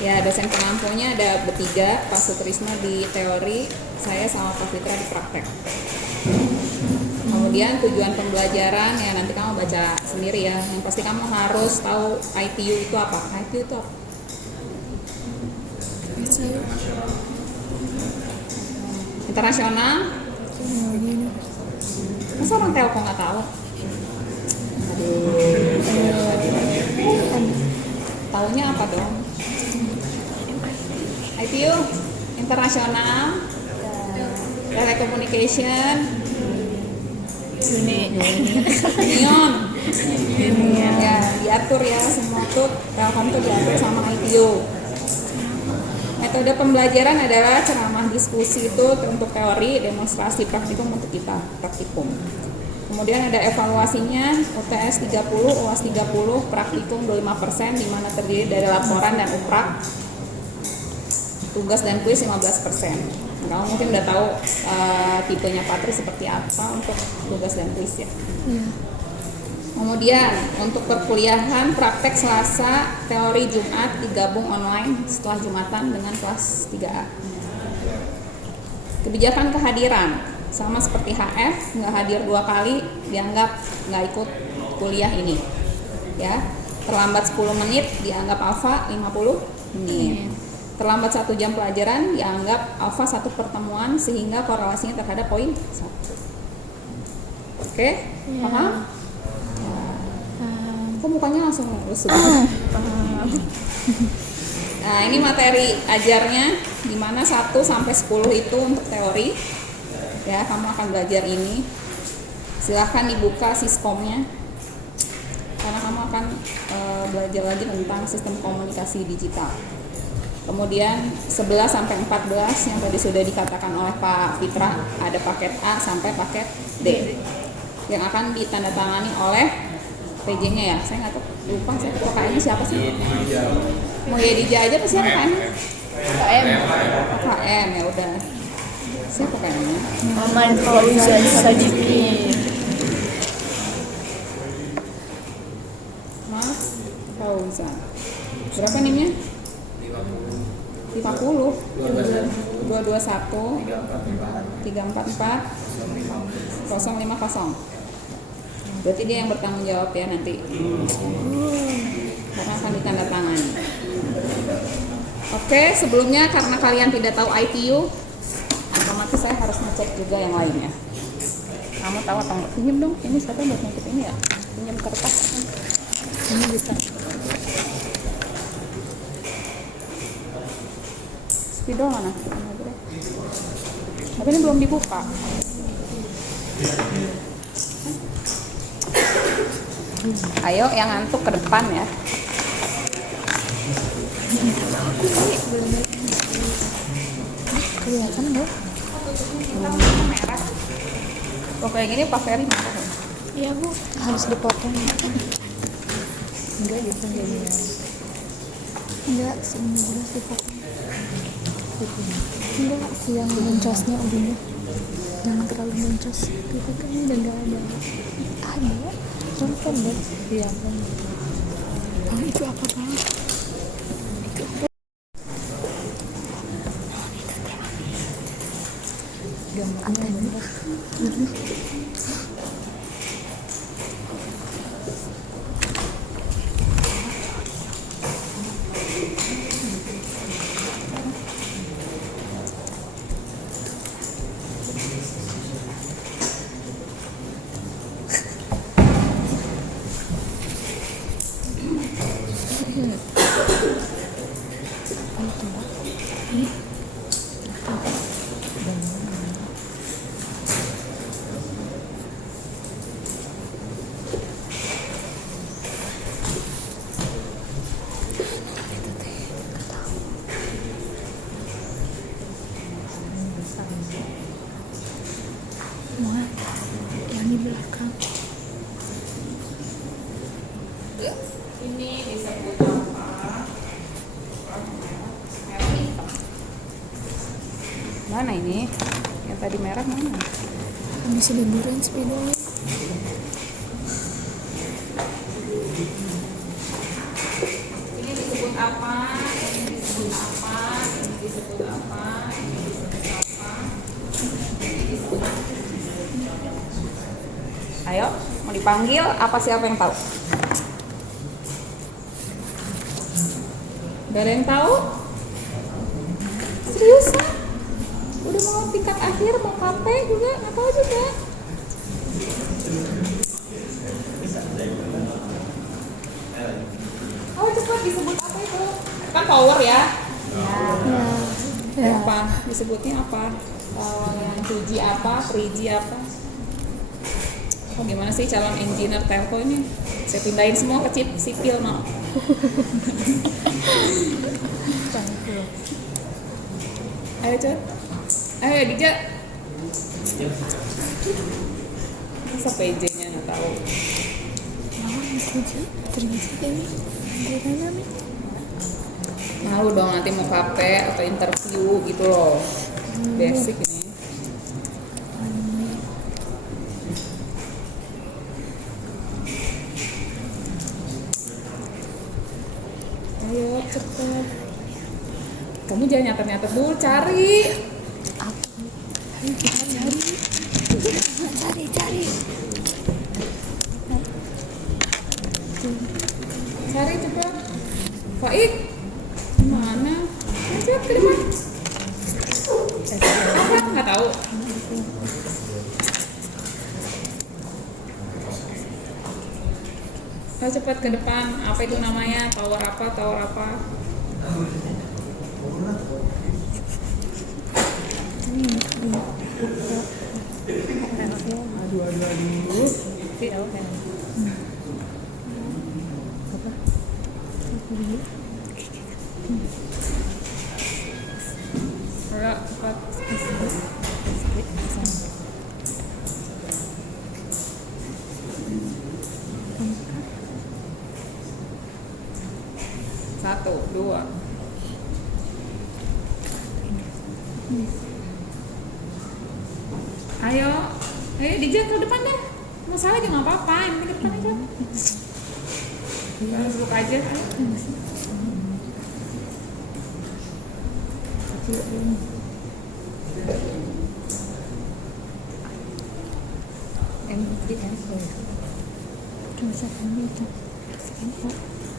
Ya, dosen pengampunya ada bertiga, Pak Sutrisno di teori, saya sama Pak Fitra di praktek. Kemudian tujuan pembelajaran ya nanti kamu baca sendiri ya. Yang pasti kamu harus tahu ITU itu apa. ITU itu apa? Internasional. Masa orang telkom nggak tahu? Taunya apa dong? ITU, internasional, telecommunication, union, ya diatur ya semua tuh telkom tuh diatur sama ITU. Metode pembelajaran adalah ceramah diskusi itu untuk teori, demonstrasi praktikum untuk kita praktikum. Kemudian ada evaluasinya, UTS 30, UAS 30, praktikum 25%, di mana terdiri dari laporan dan uprak. Tugas dan kuis 15%. Nah, kamu mungkin udah tahu tipenya Patri seperti apa untuk tugas dan kuis ya. Kemudian untuk perkuliahan praktek Selasa, teori Jumat digabung online setelah Jumatan dengan kelas 3A. Kebijakan kehadiran sama seperti HF, nggak hadir 2 kali dianggap nggak ikut kuliah ini. Ya, terlambat 10 menit dianggap alfa 50 menit. Terlambat 1 jam pelajaran dianggap alfa 1 pertemuan sehingga korelasinya terhadap poin 1. Oke, paham? Kok mukanya langsung lesu? Nah, ini materi ajarnya di mana 1 sampai 10 itu untuk teori. Ya, kamu akan belajar ini. Silahkan dibuka siskomnya. Karena kamu akan belajar lagi tentang sistem komunikasi digital. Kemudian 11 sampai 14 yang tadi sudah dikatakan oleh Pak Fitra, ada paket A sampai paket D yang akan ditandatangani oleh PJ-nya ya. Saya nggak tahu, lupa saya KM-nya siapa sih? Mau Yedija aja apa siapa KM-nya? KM ya udah. Siapa KM-nya? Maman Fauzan Sadikin. Mas Fauzan. Berapa NIM-nya? 50 221 344 050. Berarti dia yang bertanggung jawab ya nanti. Karena akan ditandatangani. Oke, sebelumnya karena kalian tidak tahu ITU, otomatis saya harus ngecek juga yang lainnya. Kamu tahu atau enggak? Pinjam dong, ini siapa buat ngecek ini ya? Pinjam kertas. Ini bisa. Spidol mana? Tapi ini belum dibuka. Ayo yang ngantuk ke depan ya. Kelihatan nggak? Merah. Kok kayak gini Pak Ferry marah? Iya Bu, harus dipotong. Enggak gitu jadinya. Enggak, sebenarnya dipotong. Enggak, sih yang mencosnya udah. Jangan terlalu mencos. Kita kan udah nggak ada. Ada. Contoh deh. Iya. Oh, itu apa Bang? Itu apa? Antena. Mana ini? Yang tadi merah mana? Habis liburan sepedanya. Ini disebut apa? Ini disebut apa? Ini disebut apa? Ini disebut apa? Ini disebut apa? Ayo, mau dipanggil apa, siapa yang tahu? Gak ada yang tahu? Seriusan? Udah mau tingkat akhir, mau KP juga, nggak tahu juga. Oh cepat, disebut apa itu? Kan power ya? Ya. Apa? Disebutnya apa? Yang 2G apa? 3G apa? Oh gimana sih calon engineer telco ini? Saya pindahin semua ke chip sipil no. Ayo Cot. Ayo Dija. Masa PJ-nya nggak tahu? Ternyata ini dari mana nih? Malu dong nanti mau KP atau interview gitu loh. Basic ini. Ayo cepet. Kamu jangan nyatet-nyatet dulu, cari. Apa? Ayo kita cari. Cari cepet. Faik. Mana? Cepet ke depan. Apa? Nggak tahu. Ayo cepat ke depan. Apa itu namanya? Tower apa? Tower apa? Ayo cepat. Satu, dua. Ayo Dija ke depan deh. Masalah aja nggak apa-apa, yang penting ke depan aja. Duduk aja.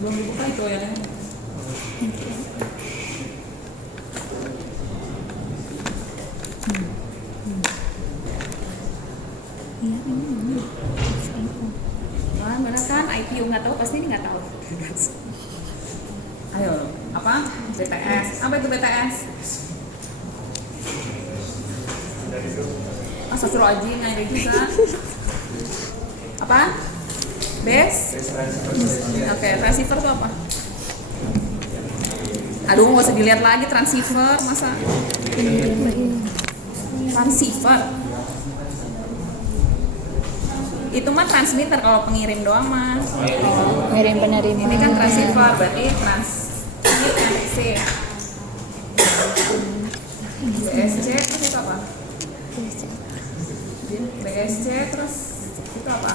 Belum dibuka itu ya. Wah, mana kan IPO nggak tahu, pasti ini nggak tahu. Ayo, apa? BTS. Apa itu BTS? Astagfirullahaladzim, nggak ada juga. Apa? Base? Oke, transceiver itu apa? Aduh, nggak usah dilihat lagi transceiver, masa? Transceiver? Itu mah transmitter, kalau pengirim doang mah. Ngirim penerima. Ini kan transceiver, berarti NTC. BSC terus itu apa? BSC terus itu apa?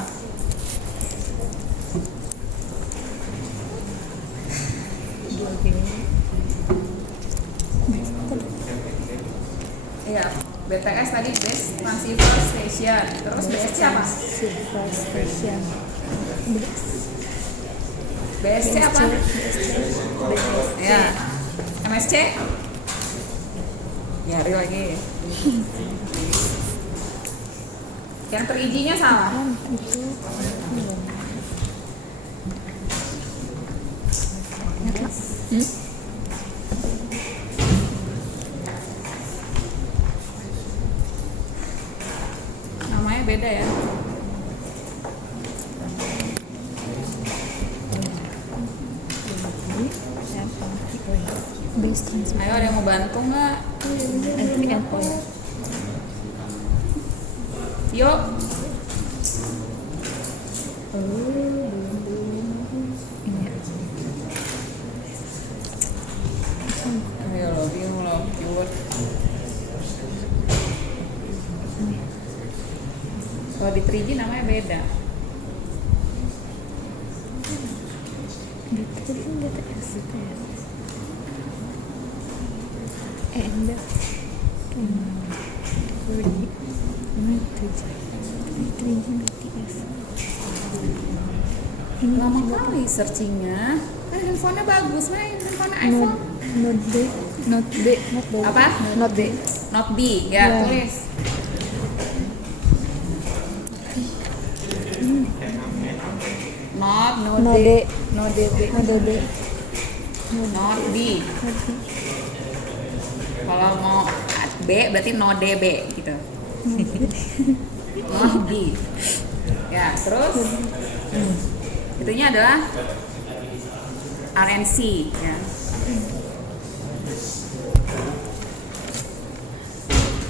Iya, BTS tadi base transceiver station. Terus BSC apa? Station. BSC apa? Ya. MSC? Nyari lagi. Yang ter-IG-nya salah. Namanya beda ya. Base transfer. Ayo, ada yang mau bantu nggak? endpoint. Yuk. Ayo lo, bingung lo, keyword. Kalau di 3G namanya beda. Tadi kan BTS gitu ya. Enggak. Body. Ini 3G. Ini 3G BTS. Ini Lama kali searchingnya. Kan handphonenya bagus, main handphone iPhone. Note B. Note B. Note B. Apa? Note B. Note B, ya, Ya. tulis. Not Note D. Note B. Note B. Not B. Note B. Kalau mau B berarti no DB gitu. Not B. Ya, terus itunya adalah RNC ya.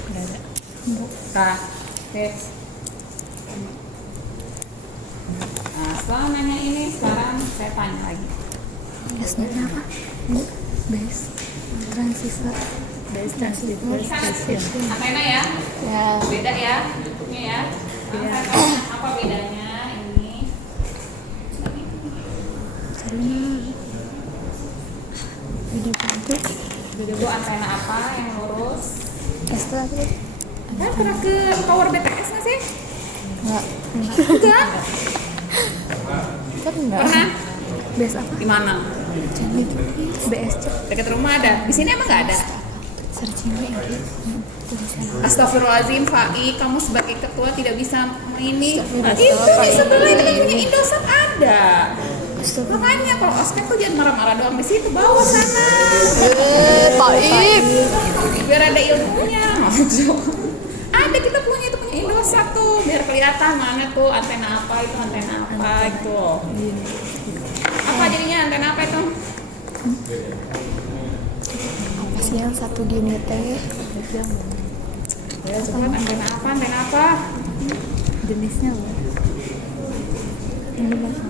Nggak ada. Nah, next. Nah, setelah nanya ini, sekarang saya tanya lagi. Biasanya apa? Base. Transistor. Base transistor. Lihat antena ya, Ya. beda ya bentuknya ya. Antena apa bedanya ini? Caranya. Video bentuk. Itu antena apa yang lurus? Extra apa? Kan pernah ke tower BTS nggak sih? Enggak. Enggak. Kan enggak. Pernah? Base apa? Di mana? Jangan itu. BSC. Dekat rumah ada. Di sini emang nggak ada. Searching IG. Tulisan. Astagfirullahaladzim, Fai, kamu sebagai ketua tidak bisa ini. Astagfirullah. Itu di sebelah itu kan punya Indosat ada. Astagfirullah. Makanya kalau ospek tuh jangan marah-marah doang di situ, bawa sana. Taib. Biar ada ilmunya. Ada kita punya itu punya Indosat tuh, biar kelihatan mana tuh antena apa itu antena apa gitu. Apa jadinya antena apa itu? Apa sih yang satu gini teh? Ya, coba antena apa? Antena apa? Jenisnya apa? Ini mana?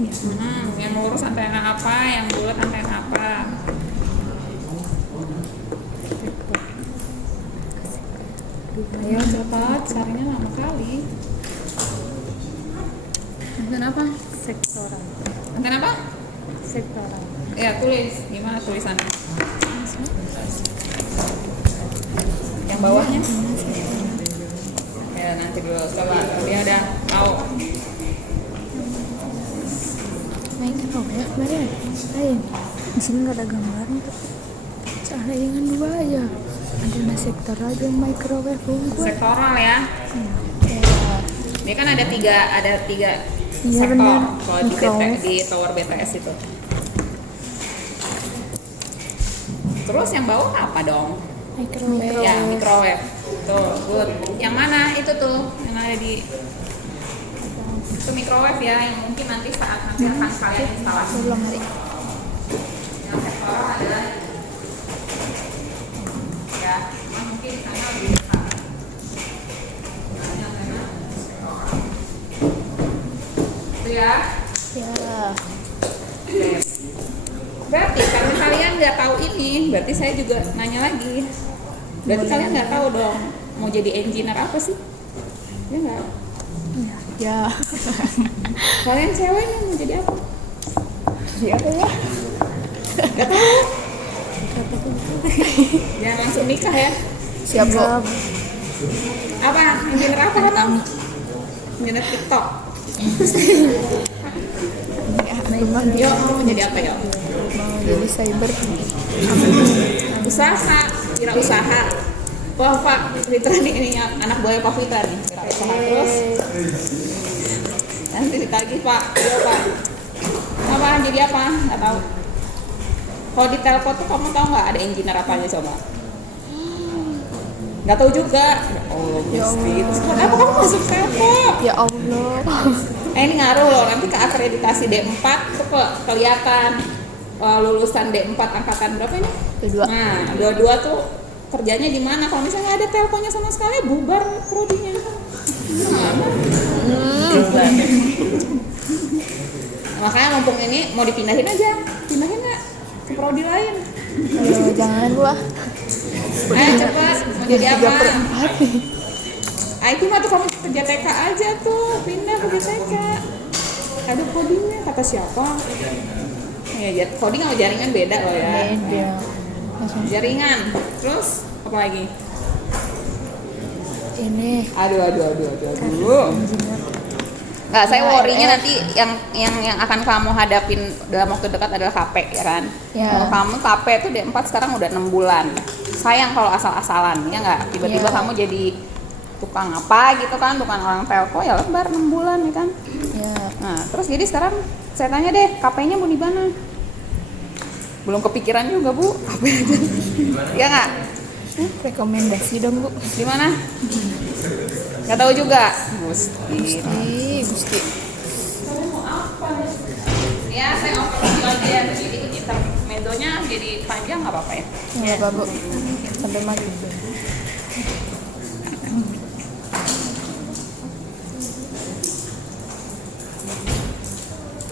Iya. Yang lurus antena apa? Yang bulat antena apa? Ayo cepat, carinya lama kali. Antena apa? Sektoral. Antena apa? Sektoral. Ya tulis, gimana tulisannya? Yang bawahnya? Ya nanti dulu, coba dia udah tahu. Main ya, kemarin. Lain. Di sini nggak ada gambarnya tuh. Soalnya dengan dua aja. Ada sektoral aja yang microwave unggul. Sektoral ya. Ya. Dia kan ada tiga Iya, sektor benar. kalau di, Microwave. di tower BTS itu. Terus yang bawah apa dong? Microwave. Ya microwave. Tuh, good. Yang mana itu tuh yang ada di itu microwave ya yang mungkin nanti saat nanti akan kalian instalasi. Belum hari. Yang sektoral adalah ya, cuma mungkin di sana lebih besar. Nah, yang mana sektoral. Itu ya. Ya. Oke. Berarti karena kalian nggak tahu ini, berarti saya juga nanya lagi. Berarti kalian nggak tahu dong mau jadi engineer apa sih? Ya nggak. Ya. Ya. Kalian ceweknya mau jadi apa? Jadi apa ya? Nggak tahu. Jangan langsung nikah ya. Siap, Bob. Apa? Engineer apa kamu? Engineer TikTok. Memang Yo, mau jadi apa yo? mau jadi cyber. Usaha, kira usaha. Wah Pak, Fitra nih ini anak buaya Pak Fitra nih. Kira usaha terus. Nanti ditagih Pak, yo Pak. Apa jadi apa? Nggak tahu. Kalau di telco tuh kamu tahu nggak ada engineer apa aja coba? Nggak tahu juga. Oh, Ya mesti. Allah. Terus kenapa kamu masuk telco? Ya Allah. Ini ngaruh loh, nanti ke akreditasi D4 tuh kelihatan lulusan D4 angkatan berapa ini? Kedua. Nah, dua-dua tuh kerjanya di mana? Kalau misalnya nggak ada telkonya sama sekali, bubar prodinya. Makanya mumpung ini mau dipindahin aja, pindahin nggak? ke prodi lain. Aduh, jangan gua. Cepat, mau jadi apa? IT mah tuh kamu kerja TK aja tuh, pindah kerja TK. Ada codingnya, kata siapa? Ya, coding sama jaringan beda loh ya. Beda. Jaringan, terus apa lagi? Ini Aduh. Nggak, saya worry-nya nanti yang akan kamu hadapin dalam waktu dekat adalah KP, ya kan? Ya. Kalau kamu KP itu D4 sekarang udah 6 bulan. Sayang kalau asal-asalan, ya nggak? Tiba-tiba Ya. kamu jadi tukang apa gitu kan, tukang orang telco, ya lebar 6 bulan, ya kan? ya Nah, terus jadi sekarang saya tanya deh, KP-nya mau di mana? Belum kepikiran juga, Bu. KP aja. Iya nggak? rekomendasi dong, Bu. Di mana? Nggak tahu juga. Gusti. Gusti. Ya, saya ngoper video aja. Jadi intermezzonya jadi panjang nggak apa-apa ya? Enggak apa, Bu. Sampai mati.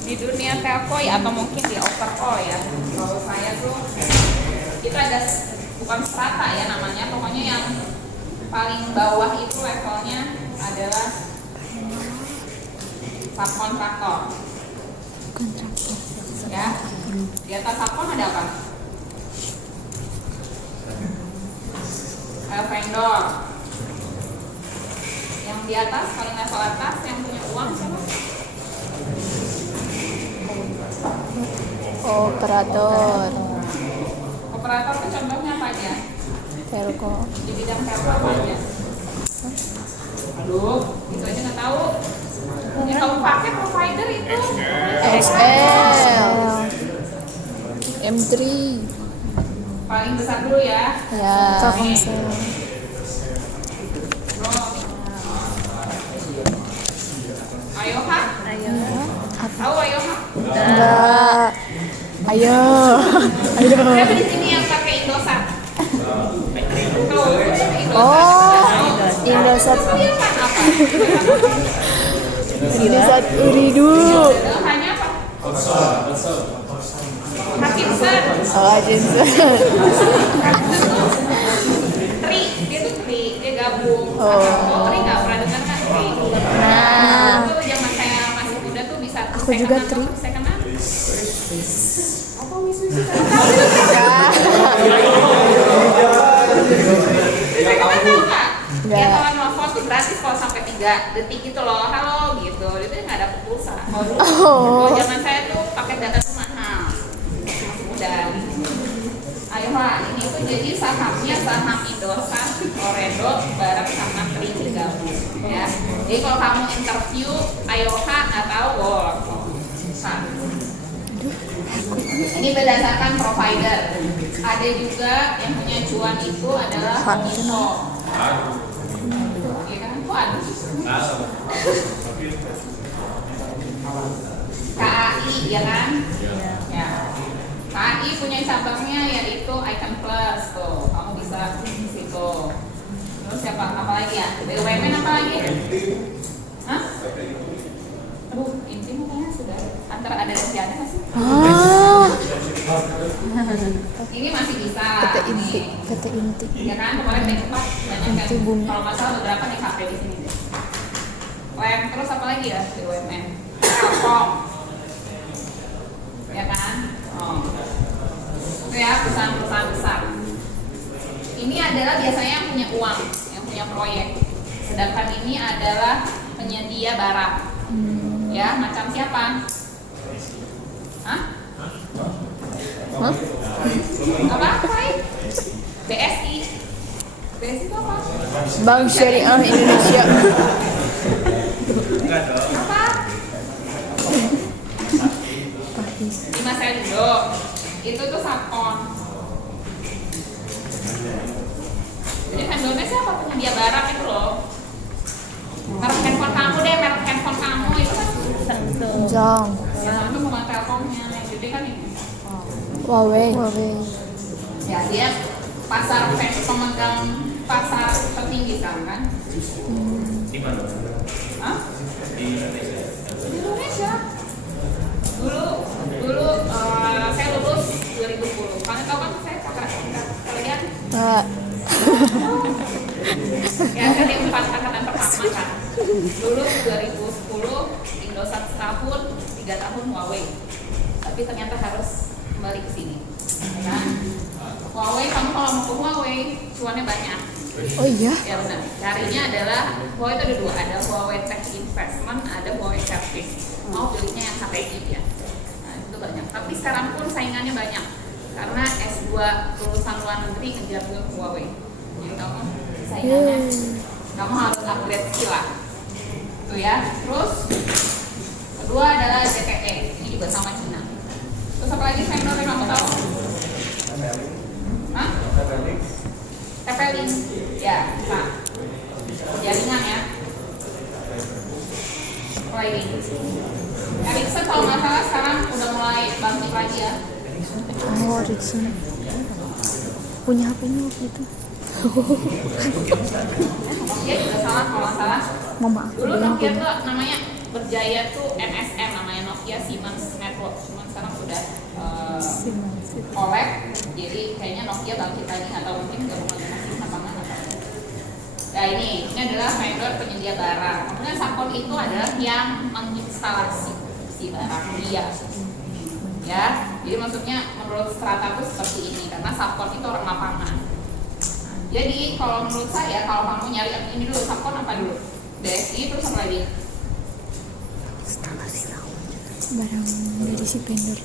Di dunia telco ya, atau mungkin di overall ya. Kalau saya tuh kita ada bukan strata ya namanya, pokoknya yang paling bawah itu levelnya adalah subkontraktor. Kontraktor. Ya, di atas subkon ada apa? Vendor. Yang di atas paling level atas yang punya uang siapa? Operator. Operator itu contohnya apa aja? Telco. Di bidang telco apa aja? Aduh, itu aja nggak tahu. Yang kamu pakai provider itu XL. M3. paling besar dulu ya. Ya. Telkomsel. Ayoha? Tahu Ayoha? Enggak. Ayo. Siapa di sini yang pakai Indosat? Tahu? Oh, Indosat. Dia apa? Indosat Uridu. Hanya apa? Hutchinson. Oh, Jinsen. Tri, dia tuh Tri, dia gabung. Oh. Tri nggak pernah dengar kan Tri? Nah. Itu zaman saya masih muda tuh bisa. Aku juga Tri. Saya kenal. Apa wis? Saya kapan tahu nggak? Ya kalau nelfon tuh gratis kalau sampai 3 detik gitu loh, halo gitu. Itu nggak ada pulsa. Kalau zaman saya tuh pakai data tuh mahal. Masih muda. Ayo Pak, ini tuh jadi sahamnya saham Indosat, Oredo, bareng sama Tri digabung, ya. Jadi kalau kamu interview Ayoha nggak tahu, oh langsung susah. Ini berdasarkan provider. Ada juga yang punya cuan itu adalah Kominfo. Iya kan? Waduh. KAI, ya kan? Ya. KAI punya cabangnya yaitu Icon Plus tuh. Kamu bisa di situ. Terus siapa? Apa lagi ya? BUMN apa lagi? Hah? Aduh, inti makanya sudah. Antara ada dan tiada nggak sih? Ini masih bisa. Kata inti. Kata inti. Ya kan, kemarin D4 banyak kan. Inti bumi. Kalau nggak salah beberapa nih KP di sini deh. Lem, terus apa lagi ya? BUMN. Telkom. Ya kan? Oh. Itu ya perusahaan-perusahaan besar. Ini adalah biasanya yang punya uang, yang punya proyek. Sedangkan ini adalah penyedia barang. Ya, macam siapa? Hah? Apa? BSI. BSI itu apa? Bank Syariah Indonesia. Apa? Lima Selindo. Itu tuh Satpon. Jadi vendornya siapa? Penyedia barang itu loh. Merek handphone kamu deh, merek handphone kamu itu kan Jong. ya, itu bukan Telkomnya, yang gede kan ini. Huawei. Ya, dia pasar pemegang pasar tertinggi sekarang kan? Di mana? Hah? Di Indonesia. Di Indonesia. Dulu saya lulus 2010 Ya kan yang angkatan pertama kan. Dulu 2010 Indosat setahun, 3 tahun Huawei. Tapi ternyata harus kembali ke sini. Ya kan? Huawei, kamu kalau mau ke Huawei, cuannya banyak. Oh iya. Ya benar. Carinya adalah Huawei itu ada dua, ada Huawei Tech Investment, ada Huawei Service. Mau pilihnya yang HTI ya. Nah, itu banyak. Tapi sekarang pun saingannya banyak. Karena S2 lulusan luar negeri ngejar ke Huawei. Jadi kamu saingannya, kamu harus upgrade skill lah. Itu ya. Terus kedua adalah ZTE. Ini juga sama Cina. Terus apa lagi vendor yang kamu tahu? Hah? TP-Link. Ya, nah. Jaringan ya. Lagi. Ericsson kalau nggak salah sekarang udah mulai bangkit lagi ya. Oh, Rickson. Punya HP-nya waktu itu. Nokia juga salah kalau nggak salah. Mama aku Dulu yang Nokia punya. tuh namanya berjaya tuh MSM, namanya Nokia Siemens Network. Cuman sekarang sudah collab, jadi kayaknya Nokia bangkit lagi atau mungkin gabung lagi masih sama mana. Nah ini adalah vendor penyedia barang. Kemudian Subcon itu adalah yang menginstalasi si barang dia. Ya, jadi maksudnya menurut strata itu seperti ini karena Subcon itu orang lapangan. Jadi kalau menurut saya kalau kamu nyari ini dulu Subcon apa dulu? BSI terus apa lagi? Barang dari si vendor.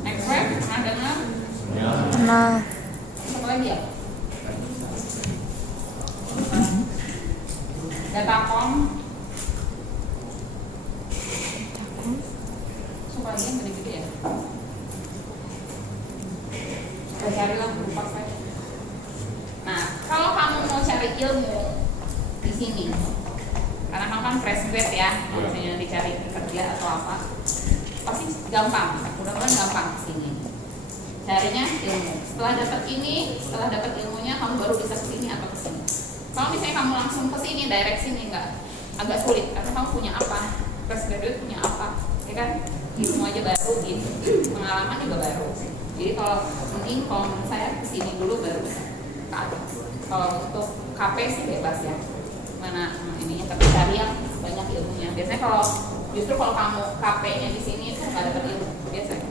Nextweb pernah dengar? Nah, Apa lagi ya? Datacom. Apa lagi yang gede-gede ya? Saya cari lah, lupa saya. Nah, kalau kamu mau cari ilmu di sini, karena kamu kan fresh grade ya, misalnya dicari kerja atau apa, pasti gampang. Mudah-mudahan gampang ke sini. Carinya ilmu. Setelah dapat ini, setelah dapat ilmunya, kamu baru bisa ke sini atau ke sini. Kalau misalnya kamu langsung ke sini, direct sini enggak, agak sulit karena kamu punya apa? Fresh graduate punya apa? Ya kan? Ilmu aja baru, gitu. Pengalaman juga baru. Jadi kalau mending kalau menurut saya ke sini dulu baru bisa ke atas. Kalau untuk KP sih bebas ya. Mana ininya, tapi cari yang banyak ilmunya. Biasanya kalau justru kalau kamu KP-nya di sini itu nggak dapat ilmu biasanya.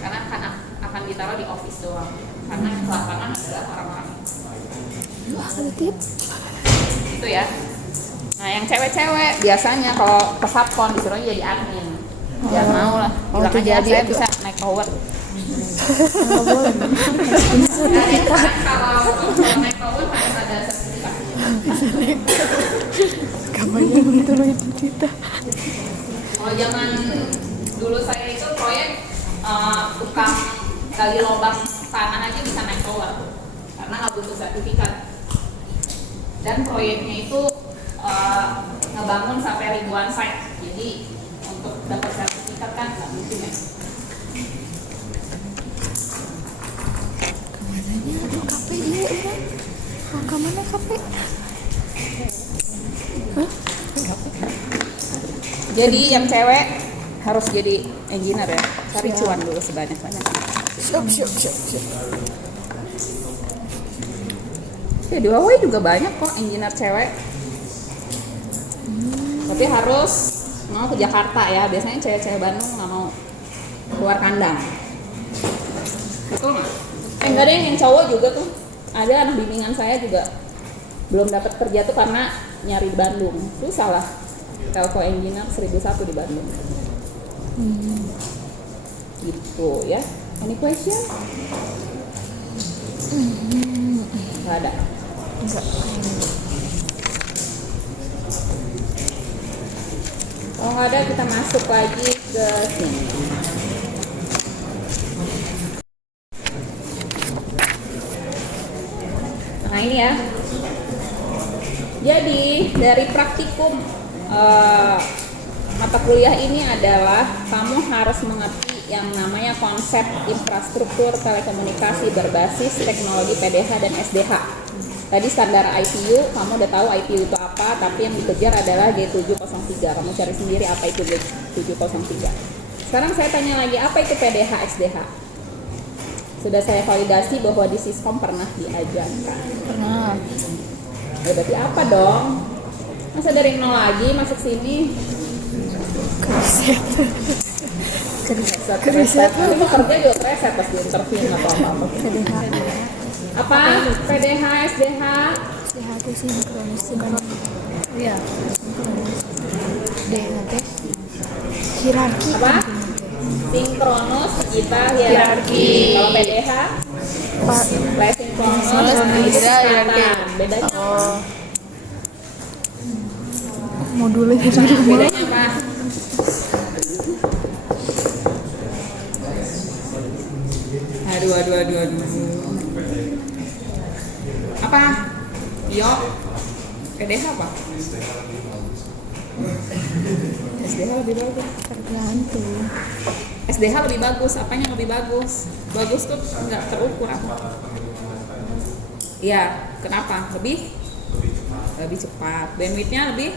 Karena akan ditaruh di office doang. Karena yang ke lapangan adalah orang-orang. wah letip. Itu ya. Nah yang cewek-cewek biasanya kalau ke Subcon disuruh jadi admin. Ya mau lah. Oh, Bilang itu aja jadi saya itu. bisa naik tower. Nggak boleh. Kalau naik tower harus ada sertifikat. Kamarnya begitu loh itu kita. Kalau zaman dulu saya itu proyek tukang gali lubang tanah aja bisa naik tower karena nggak butuh sertifikat. Dan proyeknya itu ngebangun sampai ribuan site. Jadi untuk dapat sertifikat kan nggak mungkin ya. Kamarnya aduh kafe dia udah. Oh, kamarnya kafe. Hah? Jadi yang cewek harus jadi engineer ya. Cari cuan dulu sebanyak-banyak. Siap. Ya di Huawei juga banyak kok engineer cewek. Tapi harus mau ke Jakarta ya. Biasanya cewek-cewek Bandung nggak mau keluar kandang. Betul nggak? Enggak ada yang cowok juga tuh. Ada anak bimbingan saya juga belum dapat kerja tuh karena nyari di Bandung. Susah lah. Telco engineer 1001 di Bandung. Gitu ya. Any question? Nggak ada. Enggak. Kalau nggak ada kita masuk lagi ke sini. Nah ini ya. Jadi dari praktikum mata kuliah ini adalah kamu harus mengerti yang namanya konsep infrastruktur telekomunikasi berbasis teknologi PDH dan SDH. Tadi standar ITU, kamu udah tahu ITU itu apa, tapi yang dikejar adalah G703. Kamu cari sendiri apa itu G703. Sekarang saya tanya lagi, apa itu PDH SDH? Sudah saya validasi bahwa di Siskom pernah diajarkan. Pernah. Ya, berarti apa dong? Masa dari nol lagi masuk sini? Kereset. Kereset. Ini mau kerja juga kereset pas di interview atau apa-apa. PDH. Apa? PDH, SDH? SDH itu sinkronis. Iya. DH teh hierarki. Apa? Sinkronus kita hierarki. Kalau PDH? Sinkronus Beda hierarki. Bedanya apa? Modulnya Bedanya apa? Aduh. Apa? Yo. PDH apa? SDH lebih bagus. tergantung. SDH lebih bagus. Apanya yang lebih bagus? Bagus tuh nggak terukur apa? Iya. Kenapa? Lebih cepat. Bandwidthnya lebih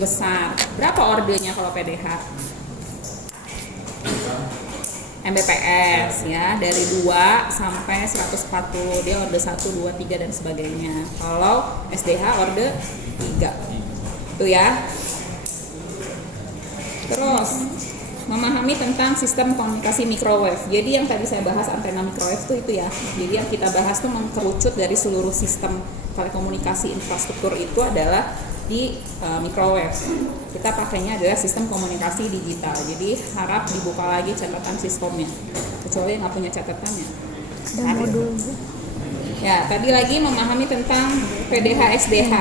besar. Berapa ordenya kalau PDH? Mbps ya, dari 2 sampai 140. Dia order 1, 2, 3 dan sebagainya. Kalau SDH order 3. Itu ya. Terus memahami tentang sistem komunikasi microwave. Jadi yang tadi saya bahas antena microwave itu ya. Jadi yang kita bahas tuh mengkerucut dari seluruh sistem telekomunikasi infrastruktur itu adalah di microwave. Kita pakainya adalah sistem komunikasi digital. Jadi harap dibuka lagi catatan Siskomnya. Kecuali yang nggak punya catatannya. Dan modul. Ya, tadi lagi memahami tentang PDH SDH.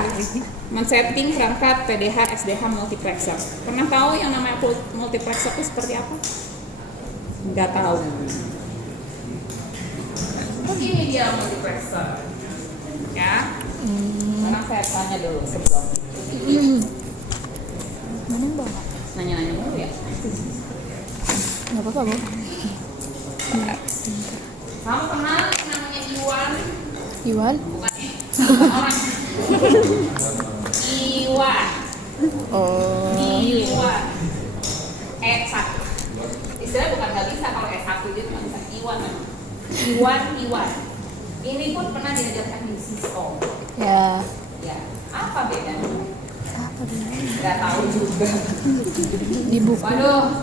Men-setting perangkat PDH SDH multiplexer. Pernah tahu yang namanya multiplexer itu seperti apa? Nggak tahu. Ini dia multiplexer. Ya. Sekarang saya tanya dulu sebelum. Mana Bang? Nanya-nanya mulu ya. Enggak apa-apa, Bang. Kamu kenal yang namanya Iwan? Iwan? Bukan orang. Iwan. Oh. Iwan. S1. Istilah bukan nggak bisa kalau S1 aja cuma bisa Iwan memang. Iwan. Ini pun pernah diajarkan di Siskom. Ya. Ya. Apa bedanya? Apa dia? Nggak tahu juga. Di buku. Waduh.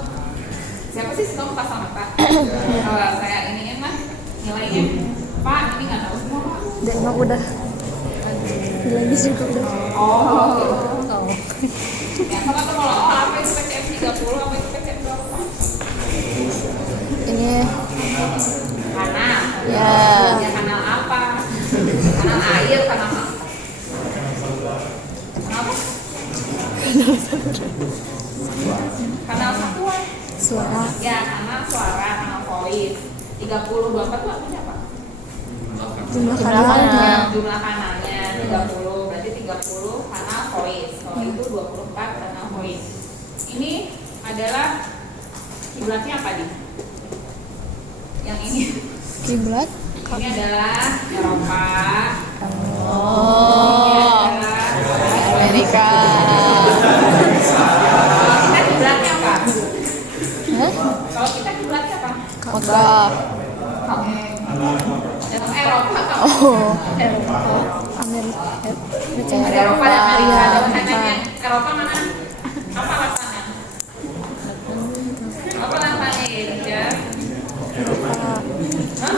Siapa sih Siskom pasang mata? Kalau saya iniin mah nilainya. Pak, ini nggak tahu semua Pak. Dan emang udah. Lagi juga udah. Oh. Oh. Ya, sama tuh kalau apa itu PCM 30, apa itu PCM berapa? Ini Kanal. ya. Ya kanal apa? Kanal air, kanal apa? Kanal apa? Kanal satuan. Suara. Ya, kanal suara, kanal voice. 30, 24 itu artinya apa? Jumlah kanalnya. Jumlah kanalnya 30, berarti 30 kanal voice. Kalau itu 24 kanal voice. Ini adalah kiblatnya apa nih? Yang ini. Kiblat. Ini adalah Eropa. Oh. Ini adalah Amerika. kita kiblatnya apa? Hah? Kalau kita kiblatnya apa? Mekah. Eropa apa? Oh. Eropa. Amerika. Eropa dan Amerika. Iya, Ada Amerika. tanya Eropa mana? Apa alasannya? Apa alasannya ya? Hah?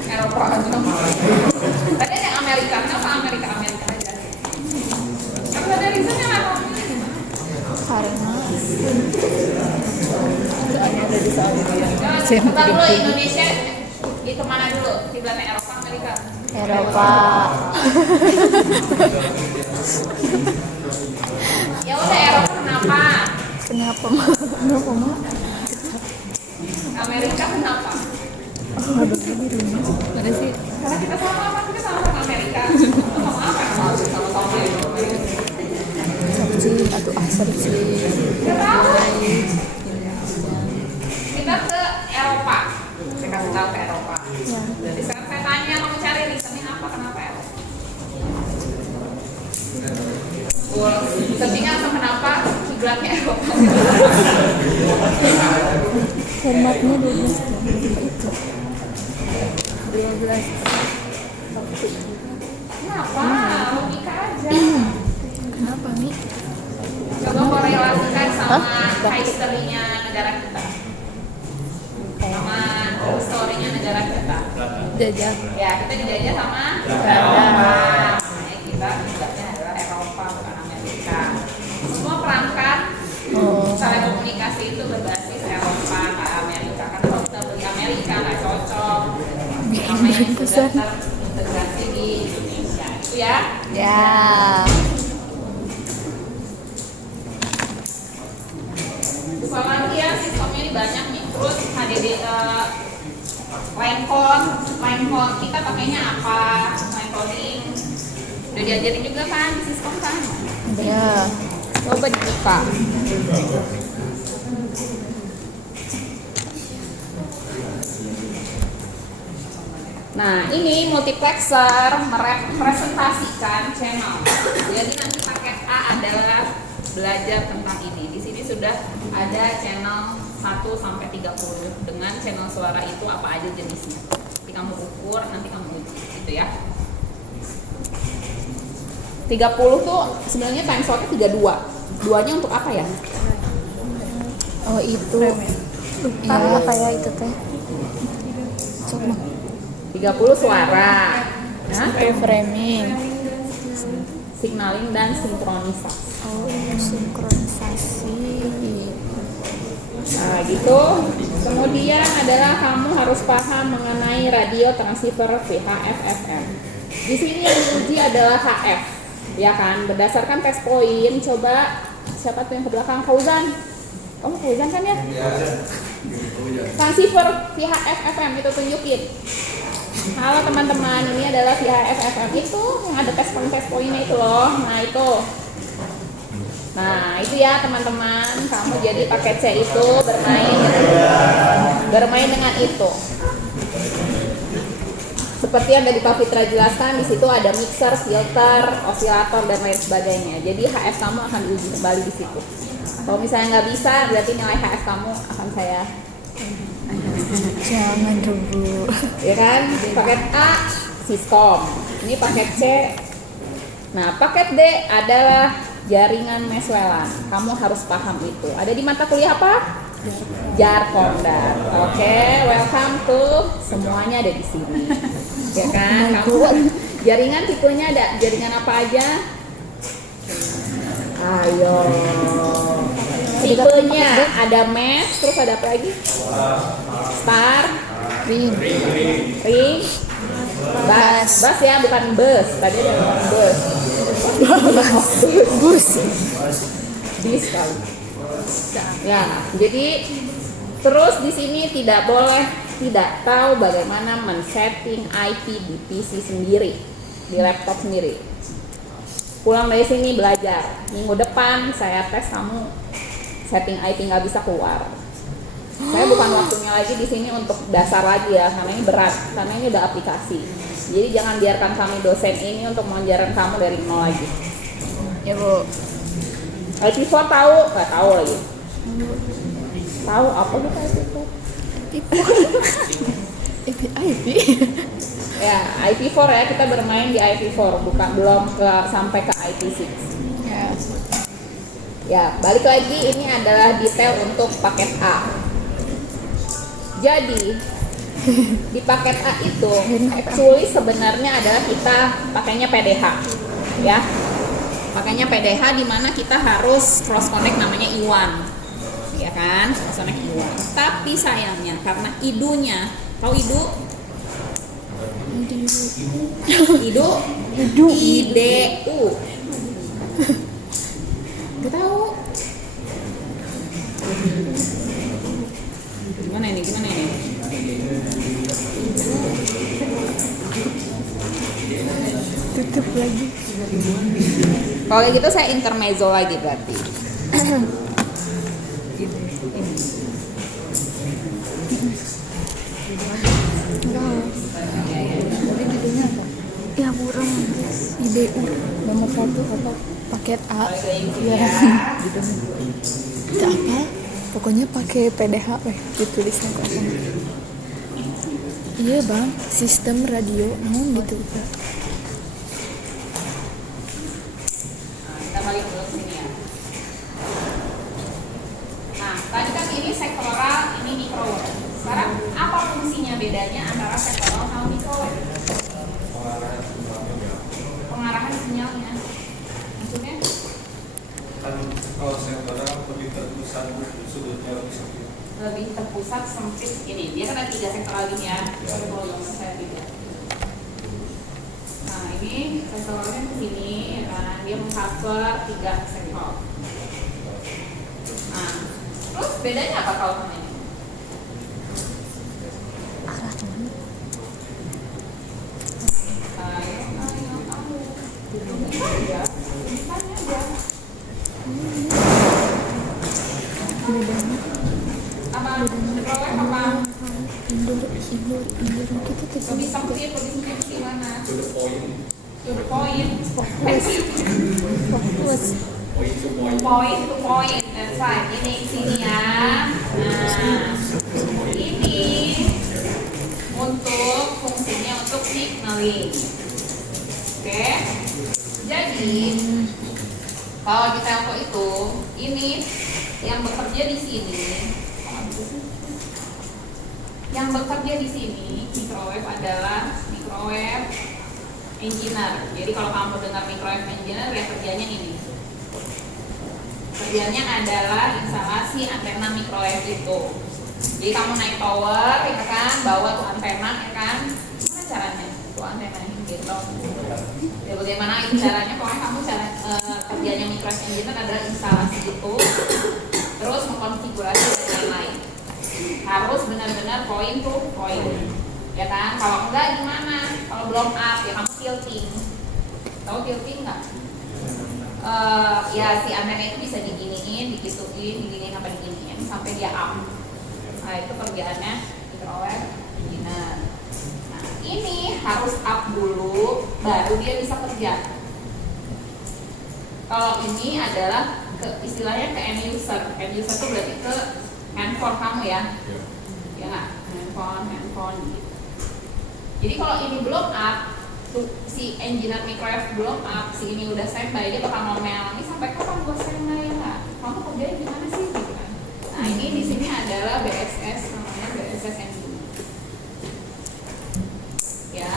Eropa aja. Tadi yang Amerika, kenapa Amerika aja? Apa ada reasonnya apa? Karena Coba dulu Indonesia itu mana dulu? Kiblatnya Eropa, Amerika? Eropa. Ya udah Eropa kenapa? Kenapa mah? Kenapa mah? Amerika kenapa? Ada sih. Karena kita sama Amerika. Sama apa? Sama Amerika. Sabji atau asabji. Kita ke Eropa. Saya kasih tahu ke Eropa. Ya. Jadi sekarang saya tanya, kamu cari reasonnya apa? Kenapa Eropa? Searchingnya langsung kenapa kiblatnya Eropa? Hematnya 12 jam. Itu 12 waktu. Kenapa? Logika aja. Kenapa nih? Coba korelasikan sama history-nya negara kita. Sama historinya negara kita. Jajah. Ya, kita dijajah sama Eropa. Makanya kita negara adalah Eropa, bukan Amerika. Semua perangkat telekomunikasi itu berbasis Eropa, nggak Amerika. Karena kalau kita beli Amerika nggak cocok. Namanya sudah terintegrasi di Indonesia. Itu ya. Ya. Buka lagi ya, sistemnya ini banyak nih. Terus HDD line phone kita pakainya apa? Line calling udah diajarin juga kan di sistem kan? Ya. Coba dibuka. Nah, ini multiplexer merepresentasikan channel. Jadi nanti paket A adalah belajar tentang ini. Di sini sudah ada channel 1 sampai 30 dengan channel suara itu apa aja jenisnya. Nanti kamu ukur, nanti kamu uji gitu ya. 30 tuh sebenarnya time slotnya 32. Duanya untuk apa ya? Oh itu. Lupa apa ya itu teh? Coba. 30 suara. Nah, Reframing. signaling dan sinkronisasi. Oh ini sinkronisasi. Nah, gitu. Kemudian adalah kamu harus paham mengenai radio transceiver VHF FM. Di sini yang diuji adalah HF, ya kan? Berdasarkan tes poin, coba siapa tuh yang ke belakang? Fauzan. Kamu Fauzan kan ya? Transceiver VHF FM itu tunjukin. Halo teman-teman, ini adalah VHF FM itu yang ada tes poinnya itu loh. Nah itu ya teman-teman, kamu jadi paket C itu bermain dengan itu. Seperti yang tadi Pak Fitra jelaskan, di situ ada mixer, filter, osilator dan lain sebagainya. Jadi HF kamu akan diuji kembali di situ. Kalau misalnya nggak bisa, berarti nilai HF kamu akan saya. Jangan dulu. Ya kan? Paket A Siskom. Ini paket C. Nah, paket D adalah jaringan Meswelan. Kamu harus paham itu. Ada di mata kuliah apa? Jarkondar. Oke, welcome to semuanya ada di sini. Ya kan? Kamu jaringan tipenya ada jaringan apa aja? Ayo. Tipenya ada mesh, terus ada apa lagi? Star, Ring. bus ya, bukan bus. Tadi ada bus. Bus. Bis kali. Ya, jadi terus di sini tidak tahu bagaimana men-setting IP di PC sendiri, di laptop sendiri. Pulang dari sini belajar. Minggu depan saya tes kamu setting IP nggak bisa keluar. Saya bukan waktunya lagi di sini untuk dasar lagi ya, karena ini berat, karena ini udah aplikasi. Jadi jangan biarkan kami dosen ini untuk mengajarkan kamu dari nol lagi. Ya Bu. IP4 tahu? Nggak tahu lagi. Tahu apa gitu IP4? IP. Ya, IP4 ya, kita bermain di IP4, belum sampai ke IP6. Ya. Ya, balik lagi ini adalah detail untuk paket A. Jadi di paket A itu actually sebenarnya adalah kita pakainya PDH, ya. Pakainya PDH di mana kita harus cross connect namanya I1, ya kan? Cross connect I1. Tapi sayangnya karena idunya, tahu idu? IDU. Gak tahu. Gimana ini? Tutup lagi. Kalau kayak gitu saya intermezzo lagi berarti. Ya kurang IDU nomor 1 apa paket A ya gitu. Itu apa? Pokoknya pakai PDH ditulisnya kok. Iya bang, sistem radio naon gitu. Kita balik dulu ke sini ya. Nah, tadi kan ini sektoral, ini microwave. Sekarang apa fungsinya bedanya antara sektoral sama microwave? Pengarahan sinyalnya. Maksudnya? Kan kalau sektoral lebih terpusat sudutnya lebih sempit. Lebih terpusat sempit. Ini dia kan ada 3 sektoral gini ya. Kalau yang saya tidak. Nah, ini sektoralnya ke sini, ya kan? Dia mengcover 3 sektor. Nah, terus bedanya apa kalau sama ini? Arah mana? Ayo kamu. Bisa aja. Ditanya aja. Bedanya Apa? Microwave apa? indoor kita tuh Lebih sempit di mana? To the point. To the point. fokus. Point to point. Point to point. That's right. Ini sini ya. Nah, ini untuk fungsinya untuk signaling. Oke. Jadi kalau di telco itu ini yang bekerja di sini. Yang bekerja di sini microwave adalah microwave engineer. Jadi kalau kamu dengar microwave engineer ya kerjanya ini. Kerjanya adalah instalasi antena microwave itu. Jadi kamu naik tower ya kan, bawa tuh antena ya kan. Gimana caranya? Tuh antena ini gitu. Ya bagaimana itu caranya? Pokoknya kamu kerjanya microwave engineer adalah instalasi itu, terus mengkonfigurasi dan lain-lain. Harus benar-benar point to point, ya kan? Kalau enggak gimana? Kalau belum up ya kamu tilting. Tahu tilting nggak? Ya si antena itu bisa diginiin, diginiin apa diginiin sampai dia up. Nah itu kerjaannya microwave engineer. Nah ini harus up dulu, baru dia bisa kerja. Kalau ini adalah istilahnya ke end user. End user itu berarti ke handphone kamu ya, ya nggak? Handphone gitu. Jadi kalau ini belum up, tuh, si engineer microwave belum up, si ini udah standby, dia bakal ngomel, ini sampai kapan gue standby ya nggak? Kamu kerjain gimana sih? Gitu kan. Nah ini di sini adalah BSS, namanya BSS engineer. Ya.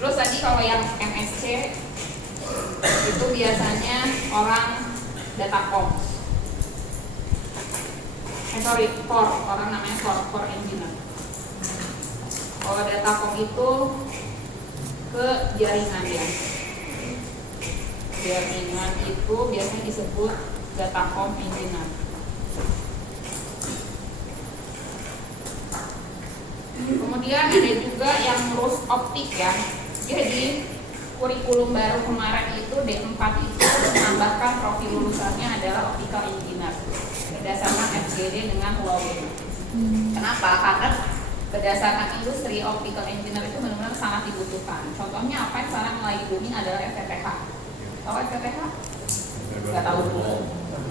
Terus tadi kalau yang MSC itu biasanya orang datacom. Core, orang namanya core engineer. Kalau datacom itu ke jaringan ya. Jaringan itu biasanya disebut datacom engineer. Kemudian ada juga yang ngurus optik ya. Jadi kurikulum baru kemarin itu D4 itu menambahkan profil lulusannya adalah optical engineer berdasarkan FGD dengan login. Kenapa? Karena berdasarkan industri optical engineer itu benar-benar sangat dibutuhkan. Contohnya apa yang sekarang lagi booming adalah FTTH. Tahu FTTH? Nggak tahu dulu.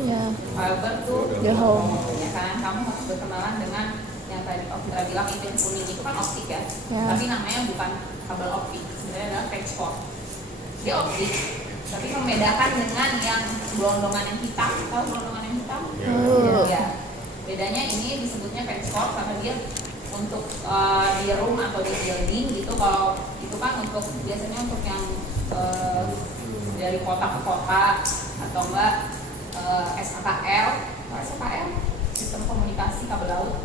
Ya. Fiber tuh The home. ya kan kamu harus berkenalan dengan yang tadi kita bilang itu kuning itu kan optik ya. Tapi namanya bukan kabel optik, sebenarnya adalah transport. Dia optik, tapi membedakan dengan yang gelondongan yang hitam. Tahu gelondongan yang hitam? Ya. Bedanya ini disebutnya transport karena dia untuk di room atau di building gitu. Kalau itu kan untuk biasanya untuk yang dari kota ke kota atau enggak SKL. SKL sistem komunikasi kabel laut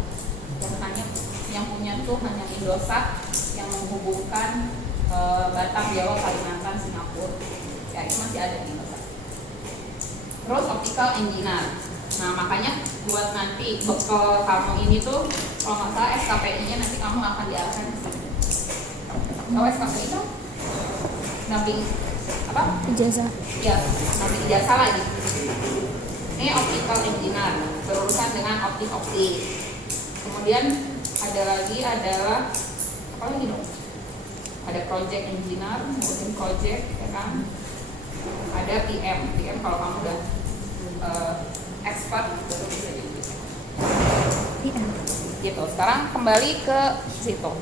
yang punya tuh hanya Indosat yang menghubungkan Batam, Jawa, Kalimantan, Singapura. Ya itu masih ada di Indosat. Terus optical engineer. Nah makanya buat nanti bekal kamu ini tuh kalau nggak salah SKPI-nya nanti kamu akan diarahkan ke sini. Tahu SKPI itu? Namping apa? Ijazah. Ya, namping ijazah lagi. Ini optical engineer berurusan dengan optik. Kemudian ada lagi adalah apa lagi dong? Ada project engineer, ngurusin project, ya kan? Ada PM kalau kamu udah expert baru bisa jadi. Iya. Gitu. Sekarang kembali ke situ.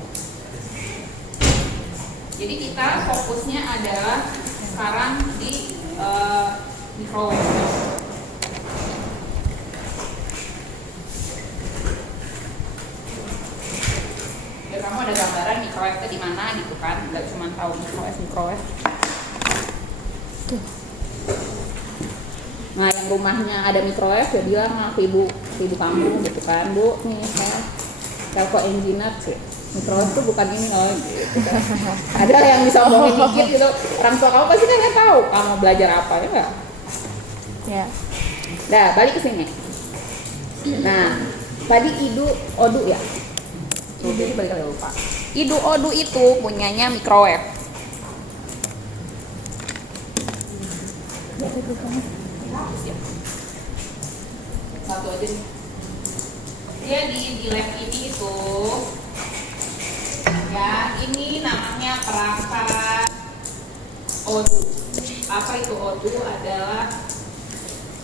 Jadi kita fokusnya adalah sekarang di microwave. Ya, kamu ada gambaran microwave itu di mana gitu kan? Nggak cuma tahu microwave. Tuh. Nah, yang rumahnya ada microwave ya bilang ke ibu kamu gitu kan, Bu, nih saya telco engineer sih. Microwave tuh bukan ini loh gitu kan. Ada yang bisa ngomongin dikit gitu. Orang tua kamu pasti kan nggak tahu kamu belajar apa ya enggak? Ya. Nah, balik ke sini. Nah, tadi Idu Odu ya. Jadi balik lagi lupa. Idu Odu itu punyanya microwave. Jadi bukan. Satu aja nih. Dia di lab ini itu ya, ini namanya perangkat Odu. Apa itu Odu? Adalah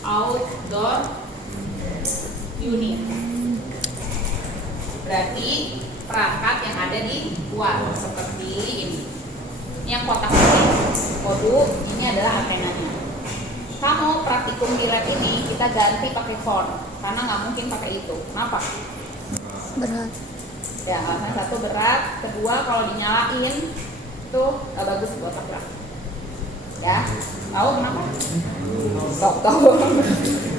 outdoor unit. Berarti perangkat yang ada di luar seperti ini. Ini yang kotak ini Odu, ini adalah antenanya. Kamu praktikum di lab ini kita ganti pakai phone karena nggak mungkin pakai itu. Kenapa? Berat. Ya, alasan satu berat, kedua kalau dinyalain itu nggak bagus buat laki-laki. Ya, tahu kenapa? Tahu.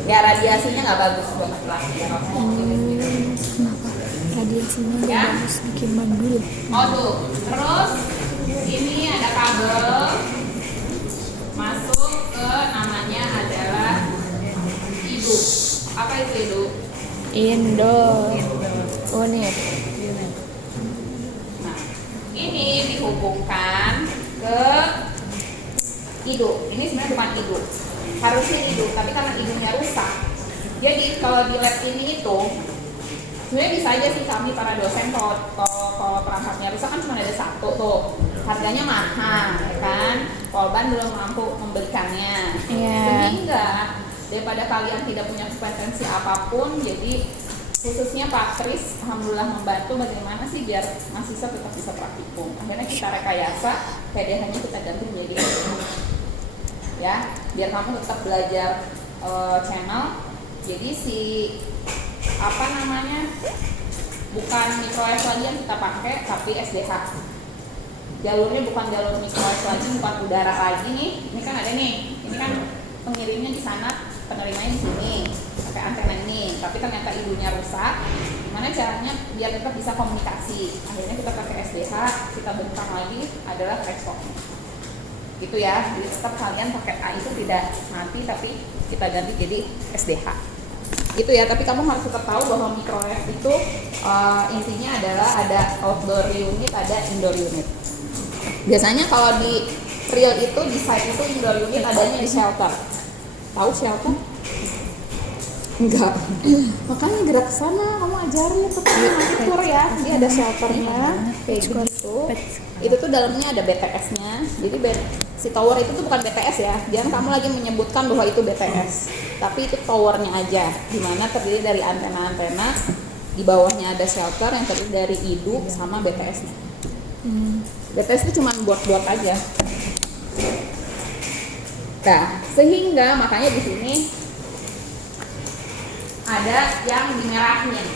Ya, radiasinya nggak bagus buat laki-laki. Ya, Kenapa? Radiasinya nggak Ya. bagus, bikin mandul. oh tuh, terus ini ada kabel masuk ke namanya adalah Idu. Apa itu Idu? Indo. Unit. Nah, ini dihubungkan ke Idu. Ini sebenarnya bukan Idu. Harusnya Idu, tapi karena Idunya rusak. Jadi kalau di lab ini itu sebenarnya bisa aja sih kami para dosen kalau perangkatnya rusak kan cuma ada satu tuh. Harganya mahal, ya kan? Polban belum mampu membelikannya. Iya. Sehingga daripada kalian tidak punya kompetensi apapun, jadi khususnya Pak Kris alhamdulillah membantu bagaimana sih biar mahasiswa tetap bisa praktikum. Akhirnya kita rekayasa, PDH-nya kita ganti menjadi ya, biar kamu tetap belajar channel. Jadi si apa namanya, bukan microwave lagi yang kita pakai, tapi SDH. Jalurnya bukan jalur microwave lagi, bukan udara lagi nih. Ini kan ada nih, ini kan pengirimnya di sana, penerimanya di sini pakai antena ini. Tapi ternyata ibunya rusak. Gimana caranya biar tetap bisa komunikasi? Akhirnya kita pakai SDH, kita bentang lagi adalah flexbox. Gitu ya. Jadi tetap kalian pakai A itu tidak mati, tapi kita ganti jadi SDH. Gitu ya. Tapi kamu harus tetap tahu bahwa microwave itu intinya adalah ada outdoor unit, ada indoor unit. Biasanya kalau di real itu di site itu indoor unit adanya di shelter. Tahu shelter? Enggak. Makanya gerak ke sana, kamu ajarin tetap atur ya. Dia ada shelternya kayak gitu. Itu tuh dalamnya ada BTS-nya. Jadi si tower itu tuh bukan BTS ya. Jangan kamu lagi menyebutkan bahwa itu BTS. Tapi itu towernya aja. Dimana terdiri dari antena-antena. Di bawahnya ada shelter yang terdiri dari IDU sama BTS-nya. BTS itu cuma buat aja. Nah, sehingga makanya di sini ada yang dimerahin.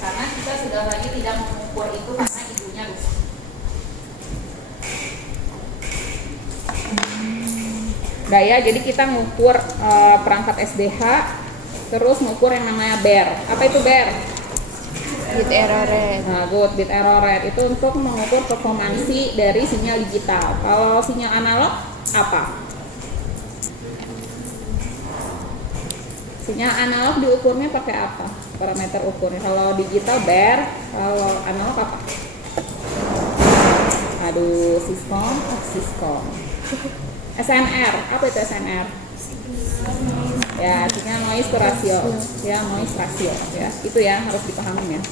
Karena kita sudah lagi tidak mengukur itu karena ibunya rusak. Nah ya, jadi kita ngukur perangkat SDH, terus ngukur yang namanya BER. Apa itu BER? Bit error rate. Nah, good, bit error rate itu untuk mengukur performansi dari sinyal digital. Kalau sinyal analog apa? Sinyal analog diukurnya pakai apa? Parameter ukurnya. Kalau digital BER, kalau analog apa? Aduh, Syscom. SNR, apa itu SNR? Ya, sinyal noise to ratio. Ya, noise ratio. Ya, itu ya harus dipahami ya.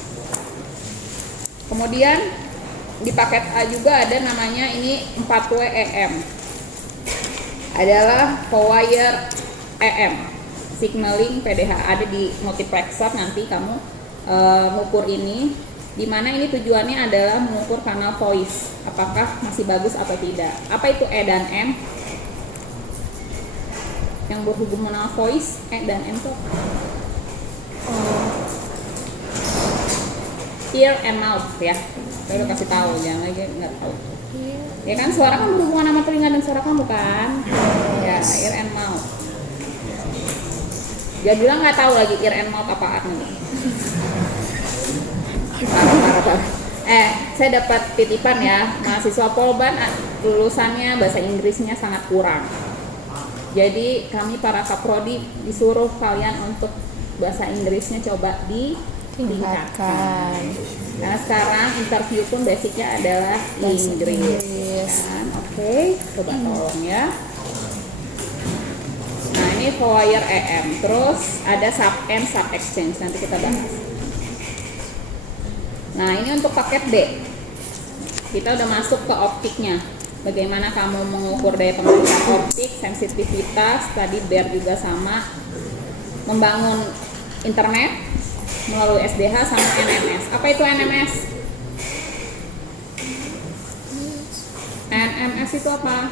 Kemudian di paket A juga ada namanya ini 4W EM. Adalah Powire EM. signaling PDH ada di multiplexer. Nanti kamu mengukur ini, dimana ini tujuannya adalah mengukur kanal voice apakah masih bagus atau tidak. Apa itu E dan M? Yang berhubungan dengan voice, E dan M itu ear and mouth ya. Saya udah kasih tahu, jangan lagi nggak tahu. Ya kan, suara kan berhubungan sama telinga dan suara kamu kan? Ya, ear and mouth. Dia bilang nggak tahu lagi ear and mouth apaan nih. Parah. Saya dapat titipan ya, mahasiswa Polban lulusannya bahasa Inggrisnya sangat kurang. Jadi kami para kaprodi disuruh kalian untuk bahasa Inggrisnya coba ditingkatkan. Nah sekarang interview pun basicnya adalah Inggris. Kan? Oke, coba tolong ya. Nah ini Foyer EM, terus ada sub N sub exchange, nanti kita bahas. Nah ini untuk paket D, kita udah masuk ke optiknya. Bagaimana kamu mengukur daya pengalihan optik, sensitivitas, tadi BER juga sama, membangun internet melalui SDH sama NMS. Apa itu NMS? NMS itu apa?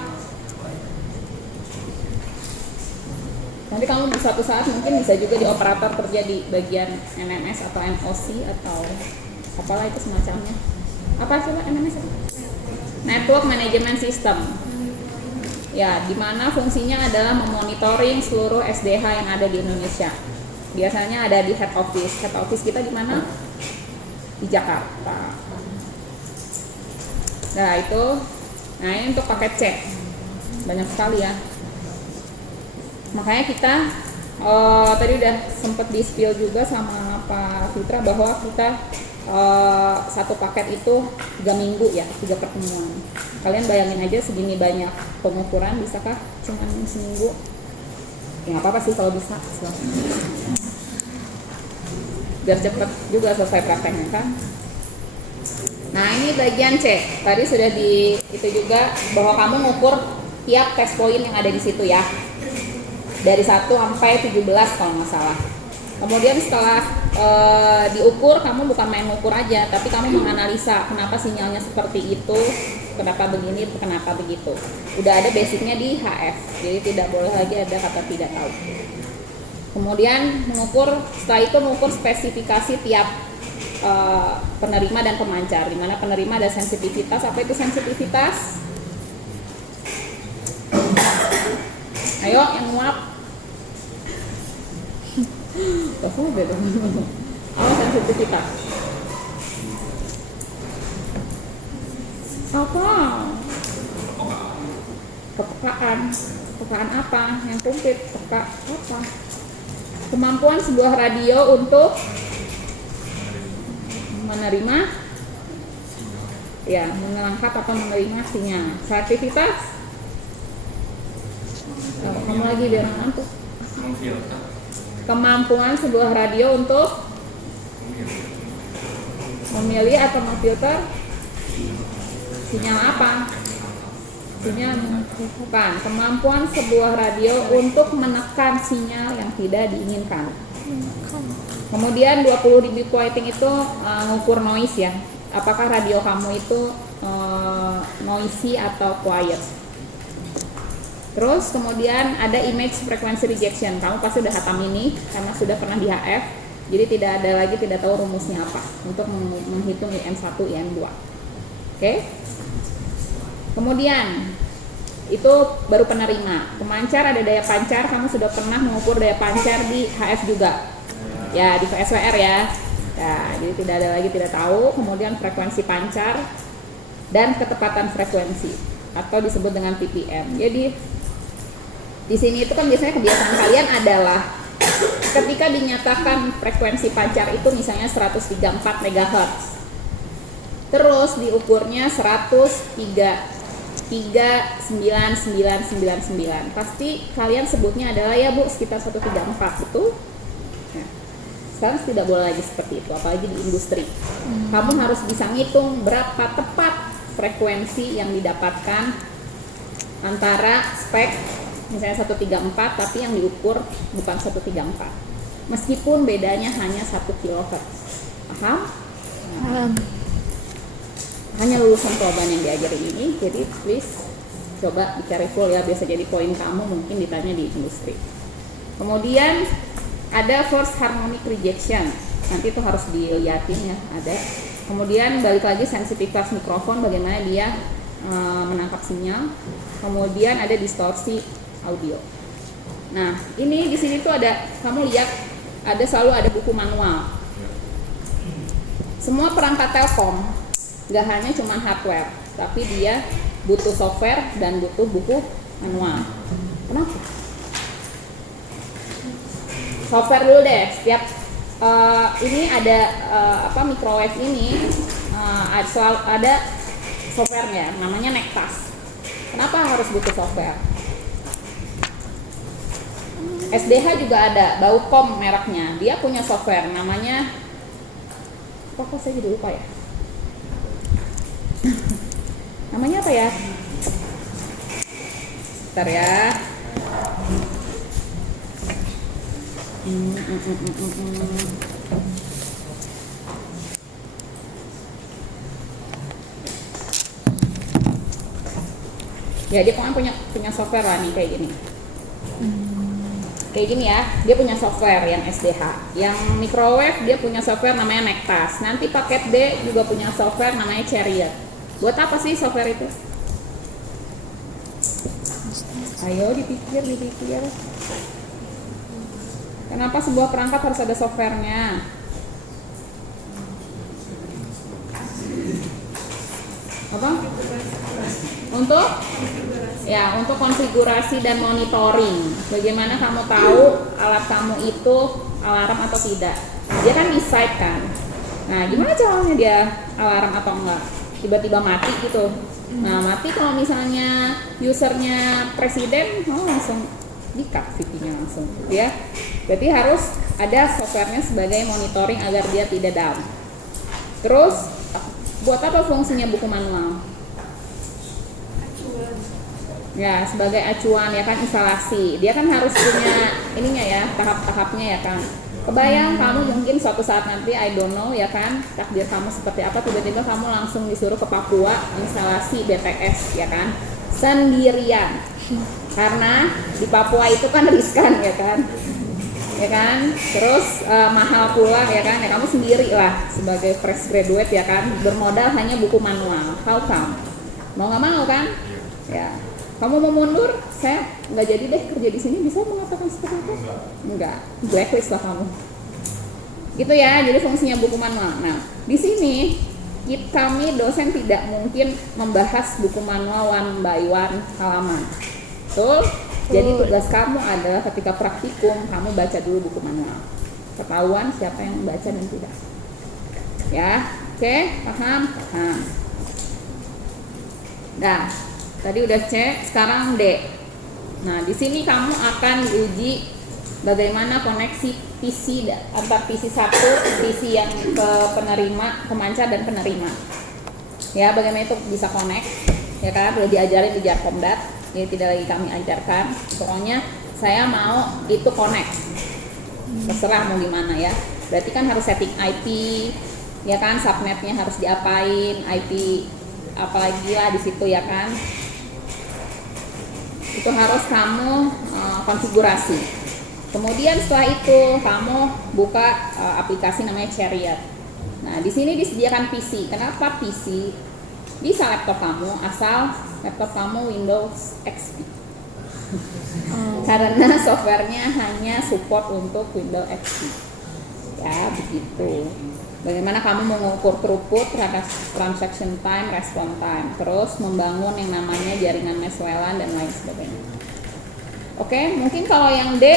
Nanti kamu suatu saat mungkin bisa juga di operator kerja di bagian NMS atau NOC atau apalah itu semacamnya. Apa coba NMS itu? Network Management System. Ya, di mana fungsinya adalah memonitoring seluruh SDH yang ada di Indonesia. Biasanya ada di head office. Head office kita di mana? Di Jakarta. Nah, itu. Nah, ini untuk paket C. Banyak sekali ya. Makanya kita tadi udah sempat di-spill juga sama Pak Fitra bahwa kita satu paket itu 3 minggu ya, 3 pertemuan. Kalian bayangin aja segini banyak pengukuran, bisakah cuma seminggu? Ya nggak apa-apa sih kalau bisa, biar cepet juga selesai prakteknya kan. Nah ini bagian C, tadi sudah di itu juga bahwa kamu ngukur tiap test point yang ada di situ ya, dari 1 sampai 17 kalau nggak salah. Kemudian setelah diukur, kamu bukan main ngukur aja, tapi kamu menganalisa kenapa sinyalnya seperti itu, kenapa begini, kenapa begitu. Udah ada basicnya di HF, jadi tidak boleh lagi ada kata tidak tahu. Kemudian mengukur, setelah itu mengukur spesifikasi tiap penerima dan pemancar, di mana penerima ada sensitivitas. Apa itu sensitivitas? Ayo yang nguap. Oh, sensitivitas. Apa? Kepekaan. Kepekaan apa? Yang komplit. Peka apa? Kemampuan sebuah radio untuk menerima, ya, menangkap atau menerima sinyal. Selektivitas. Kamu lagi biar ngantuk. Kemampuan sebuah radio untuk memilih atau memfilter sinyal apa? Sinyal bukan. Kemampuan sebuah radio untuk menekan sinyal yang tidak diinginkan. Kemudian 20 dB quieting itu ngukur noise ya. Apakah radio kamu itu noisy atau quiet? Terus kemudian ada image frequency rejection. Kamu pasti udah hatam ini karena sudah pernah di HF. Jadi tidak ada lagi, tidak tahu rumusnya apa untuk menghitung IM1, IM2. Oke. Kemudian itu baru penerima. Pemancar ada daya pancar. Kamu sudah pernah mengukur daya pancar di HF juga. Ya, di VSWR ya. Ya, jadi tidak ada lagi, tidak tahu. Kemudian frekuensi pancar dan ketepatan frekuensi atau disebut dengan PPM. Jadi di sini itu kan biasanya kebiasaan kalian adalah ketika dinyatakan frekuensi pancar itu misalnya 134 MHz, terus diukurnya 103,9999, pasti kalian sebutnya adalah ya Bu sekitar 134 itu. Nah, sekarang tidak boleh lagi seperti itu, apalagi di industri. Kamu harus bisa ngitung berapa tepat frekuensi yang didapatkan antara spek misalnya 134, tapi yang diukur bukan 134. Meskipun bedanya hanya 1 kHz. Paham? Hanya lulusan Toban yang diajari ini, jadi please coba dicari full ya, biasa jadi poin kamu mungkin ditanya di industri. Kemudian ada force harmonic rejection, nanti itu harus dilihatin ya, ada. Kemudian balik lagi sensitivitas mikrofon, bagaimana dia menangkap sinyal. Kemudian ada distorsi audio. Nah ini di sini tuh ada, kamu lihat ada selalu ada buku manual. Semua perangkat Telkom nggak hanya cuma hardware, tapi dia butuh software dan butuh buku manual. Kenapa? Software dulu deh. Setiap ini ada microwave ini ada softwarenya, namanya Nektas. Kenapa harus butuh software? SDH juga ada, Baukom mereknya. Dia punya software namanya apa saya jadi lupa ya. Namanya apa ya? Bentar ya. Ya dia kan punya software lah nih kayak gini. Kayak gini ya, dia punya software yang SDH. Yang microwave dia punya software namanya Nektas. Nanti paket D juga punya software namanya Chariot. Buat apa sih software itu? Ayo dipikir. Kenapa sebuah perangkat harus ada softwarenya? Apa? Untuk konfigurasi dan monitoring. Bagaimana kamu tahu alat kamu itu alarm atau tidak? Dia kan decide kan. Nah, gimana caranya dia alarm atau enggak? Tiba-tiba mati gitu. Nah, mati kalau misalnya usernya presiden, langsung di-cut VP-nya langsung, ya. Berarti harus ada softwarenya sebagai monitoring agar dia tidak down. Terus, buat apa fungsinya buku manual? Ya, sebagai acuan ya kan, instalasi. Dia kan harus punya ininya ya, tahap-tahapnya ya kan. Kebayang kamu mungkin suatu saat nanti, I don't know ya kan, takdir kamu seperti apa, tiba-tiba kamu langsung disuruh ke Papua instalasi BTS ya kan, sendirian. Karena di Papua itu kan riskan ya kan. Terus mahal pula ya kan, ya kamu sendiri lah sebagai fresh graduate ya kan, bermodal hanya buku manual. How come? Mau nggak mau kan? Ya. Kamu mau mundur, saya nggak jadi deh kerja di sini, bisa mengatakan seperti itu? Enggak, blacklist lah kamu. Gitu ya, jadi fungsinya buku manual. Nah, di sini kami dosen tidak mungkin membahas buku manual one by one halaman. Betul? Jadi tugas kamu adalah ketika praktikum, kamu baca dulu buku manual. Ketahuan siapa yang baca dan tidak. Ya, oke, paham? Nah, tadi udah C, sekarang D. Nah, di sini kamu akan diuji bagaimana koneksi PC antar PC 1, PC yang ke penerima, pemancar dan penerima. Ya, bagaimana itu bisa connect, ya kan? Udah diajarin di Jarkomdat, ini tidak lagi kami ajarkan. Pokoknya saya mau itu connect. Terserah mau gimana ya. Berarti kan harus setting IP, ya kan? Subnetnya harus diapain, IP apalagi lah di situ ya kan? Itu harus kamu konfigurasi. Kemudian setelah itu kamu buka aplikasi namanya Chariot. Nah, di sini disediakan PC. Kenapa PC? Bisa laptop kamu, asal laptop kamu Windows XP. Karena softwarenya hanya support untuk Windows XP. Ya, begitu. Bagaimana kamu mengukur throughput, transaction time, response time, terus membangun yang namanya jaringan mesh WLAN dan lain sebagainya. Oke, mungkin kalau yang D,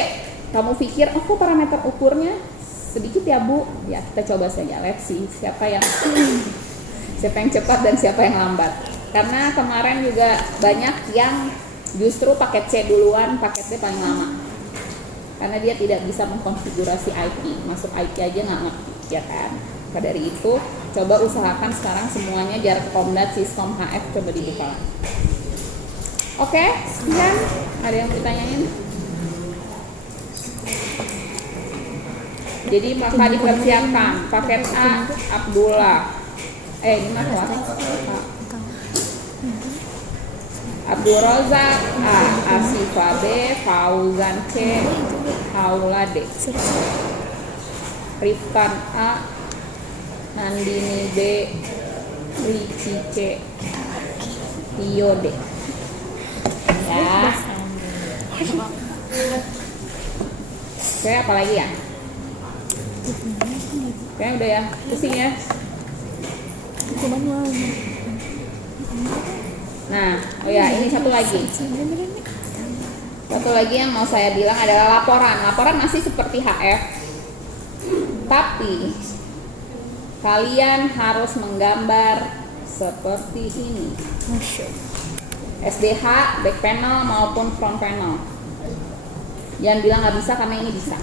kamu pikir, oh kok parameter ukurnya sedikit ya Bu? Ya kita coba saja, let's see siapa yang cepat dan siapa yang lambat. Karena kemarin juga banyak yang justru paket C duluan, paket D paling lama. Karena dia tidak bisa mengkonfigurasi IP, masuk IP aja nggak ngerti, ya kan? Maka dari itu, coba usahakan sekarang semuanya Jarkomdat, Siskom, HF coba dibuka. Oke, sekian. Ada yang mau ditanyain? Jadi maka dipersiapkan paket A Abdullah. Ini mas Wah. Abdul Razak A, Asifa B, Fauzan C, Haula D, Rifkan A, Nandini B, Rici C, Tio D. Ya. Oke, apa lagi ya? Oke, udah ya. Pusing ya. Nah, oh ya, ini satu lagi. Satu lagi yang mau saya bilang adalah laporan. Laporan masih seperti HF, tapi kalian harus menggambar seperti ini. SDH, back panel maupun front panel. Jangan bilang nggak bisa karena ini bisa.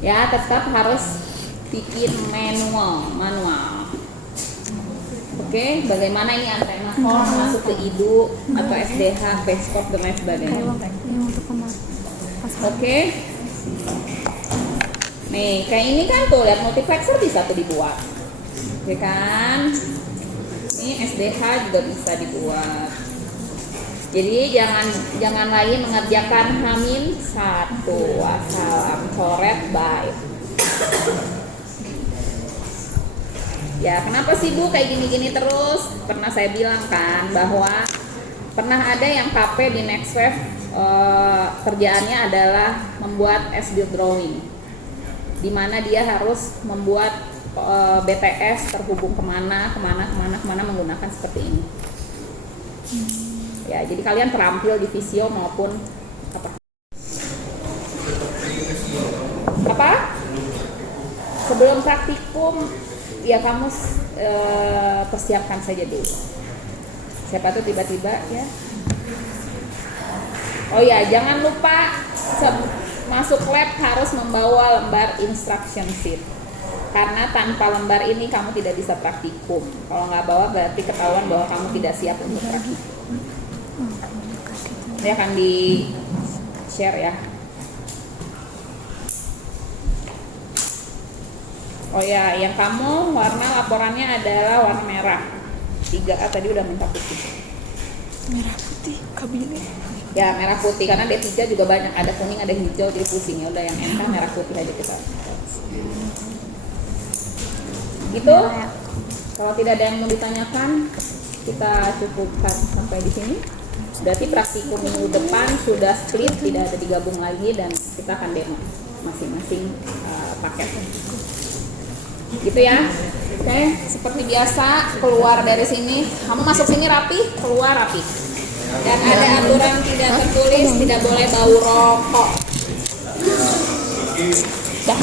Ya, tetap harus bikin manual. Oke, bagaimana ini antena form masuk ke IDU atau SDH, base dan lain sebagainya. Oke. Nih, kayak ini kan tuh, lihat multiplexer bisa tuh dibuat. Oke kan? Ini SDH juga bisa dibuat. Jadi jangan lagi mengerjakan H-1. Wassalam, coret, bye. Ya, kenapa sih Bu kayak gini-gini terus? Pernah saya bilang kan bahwa pernah ada yang KP di NextWave kerjaannya adalah membuat S-build drawing, dimana dia harus membuat BTS terhubung kemana menggunakan seperti ini. Ya, jadi kalian terampil di Visio maupun apa? Sebelum praktikum, ya kamu persiapkan saja dulu. Siapa tuh tiba-tiba ya. Oh ya, jangan lupa masuk lab harus membawa lembar instruction sheet. Karena tanpa lembar ini kamu tidak bisa praktikum. Kalau nggak bawa berarti ketahuan bahwa kamu tidak siap untuk praktikum. Ini akan di share ya. Oh ya, yang kamu warna laporannya adalah warna merah. 3A tadi udah minta putih. Merah putih kabinet. Ya, merah putih karena D3 juga banyak, ada kuning, ada hijau, jadi pusing. Ya udah yang NK merah putih aja kita. Gitu. Kalau tidak ada yang mau ditanyakan, kita cukupkan sampai di sini. Berarti praktikum minggu depan sudah split, tidak ada digabung lagi dan kita akan demo masing-masing paket. Gitu ya. Oke, seperti biasa keluar dari sini, kamu masuk sini rapi, keluar rapi. Dan ada aturan tidak tertulis, tidak boleh bau rokok. Dah.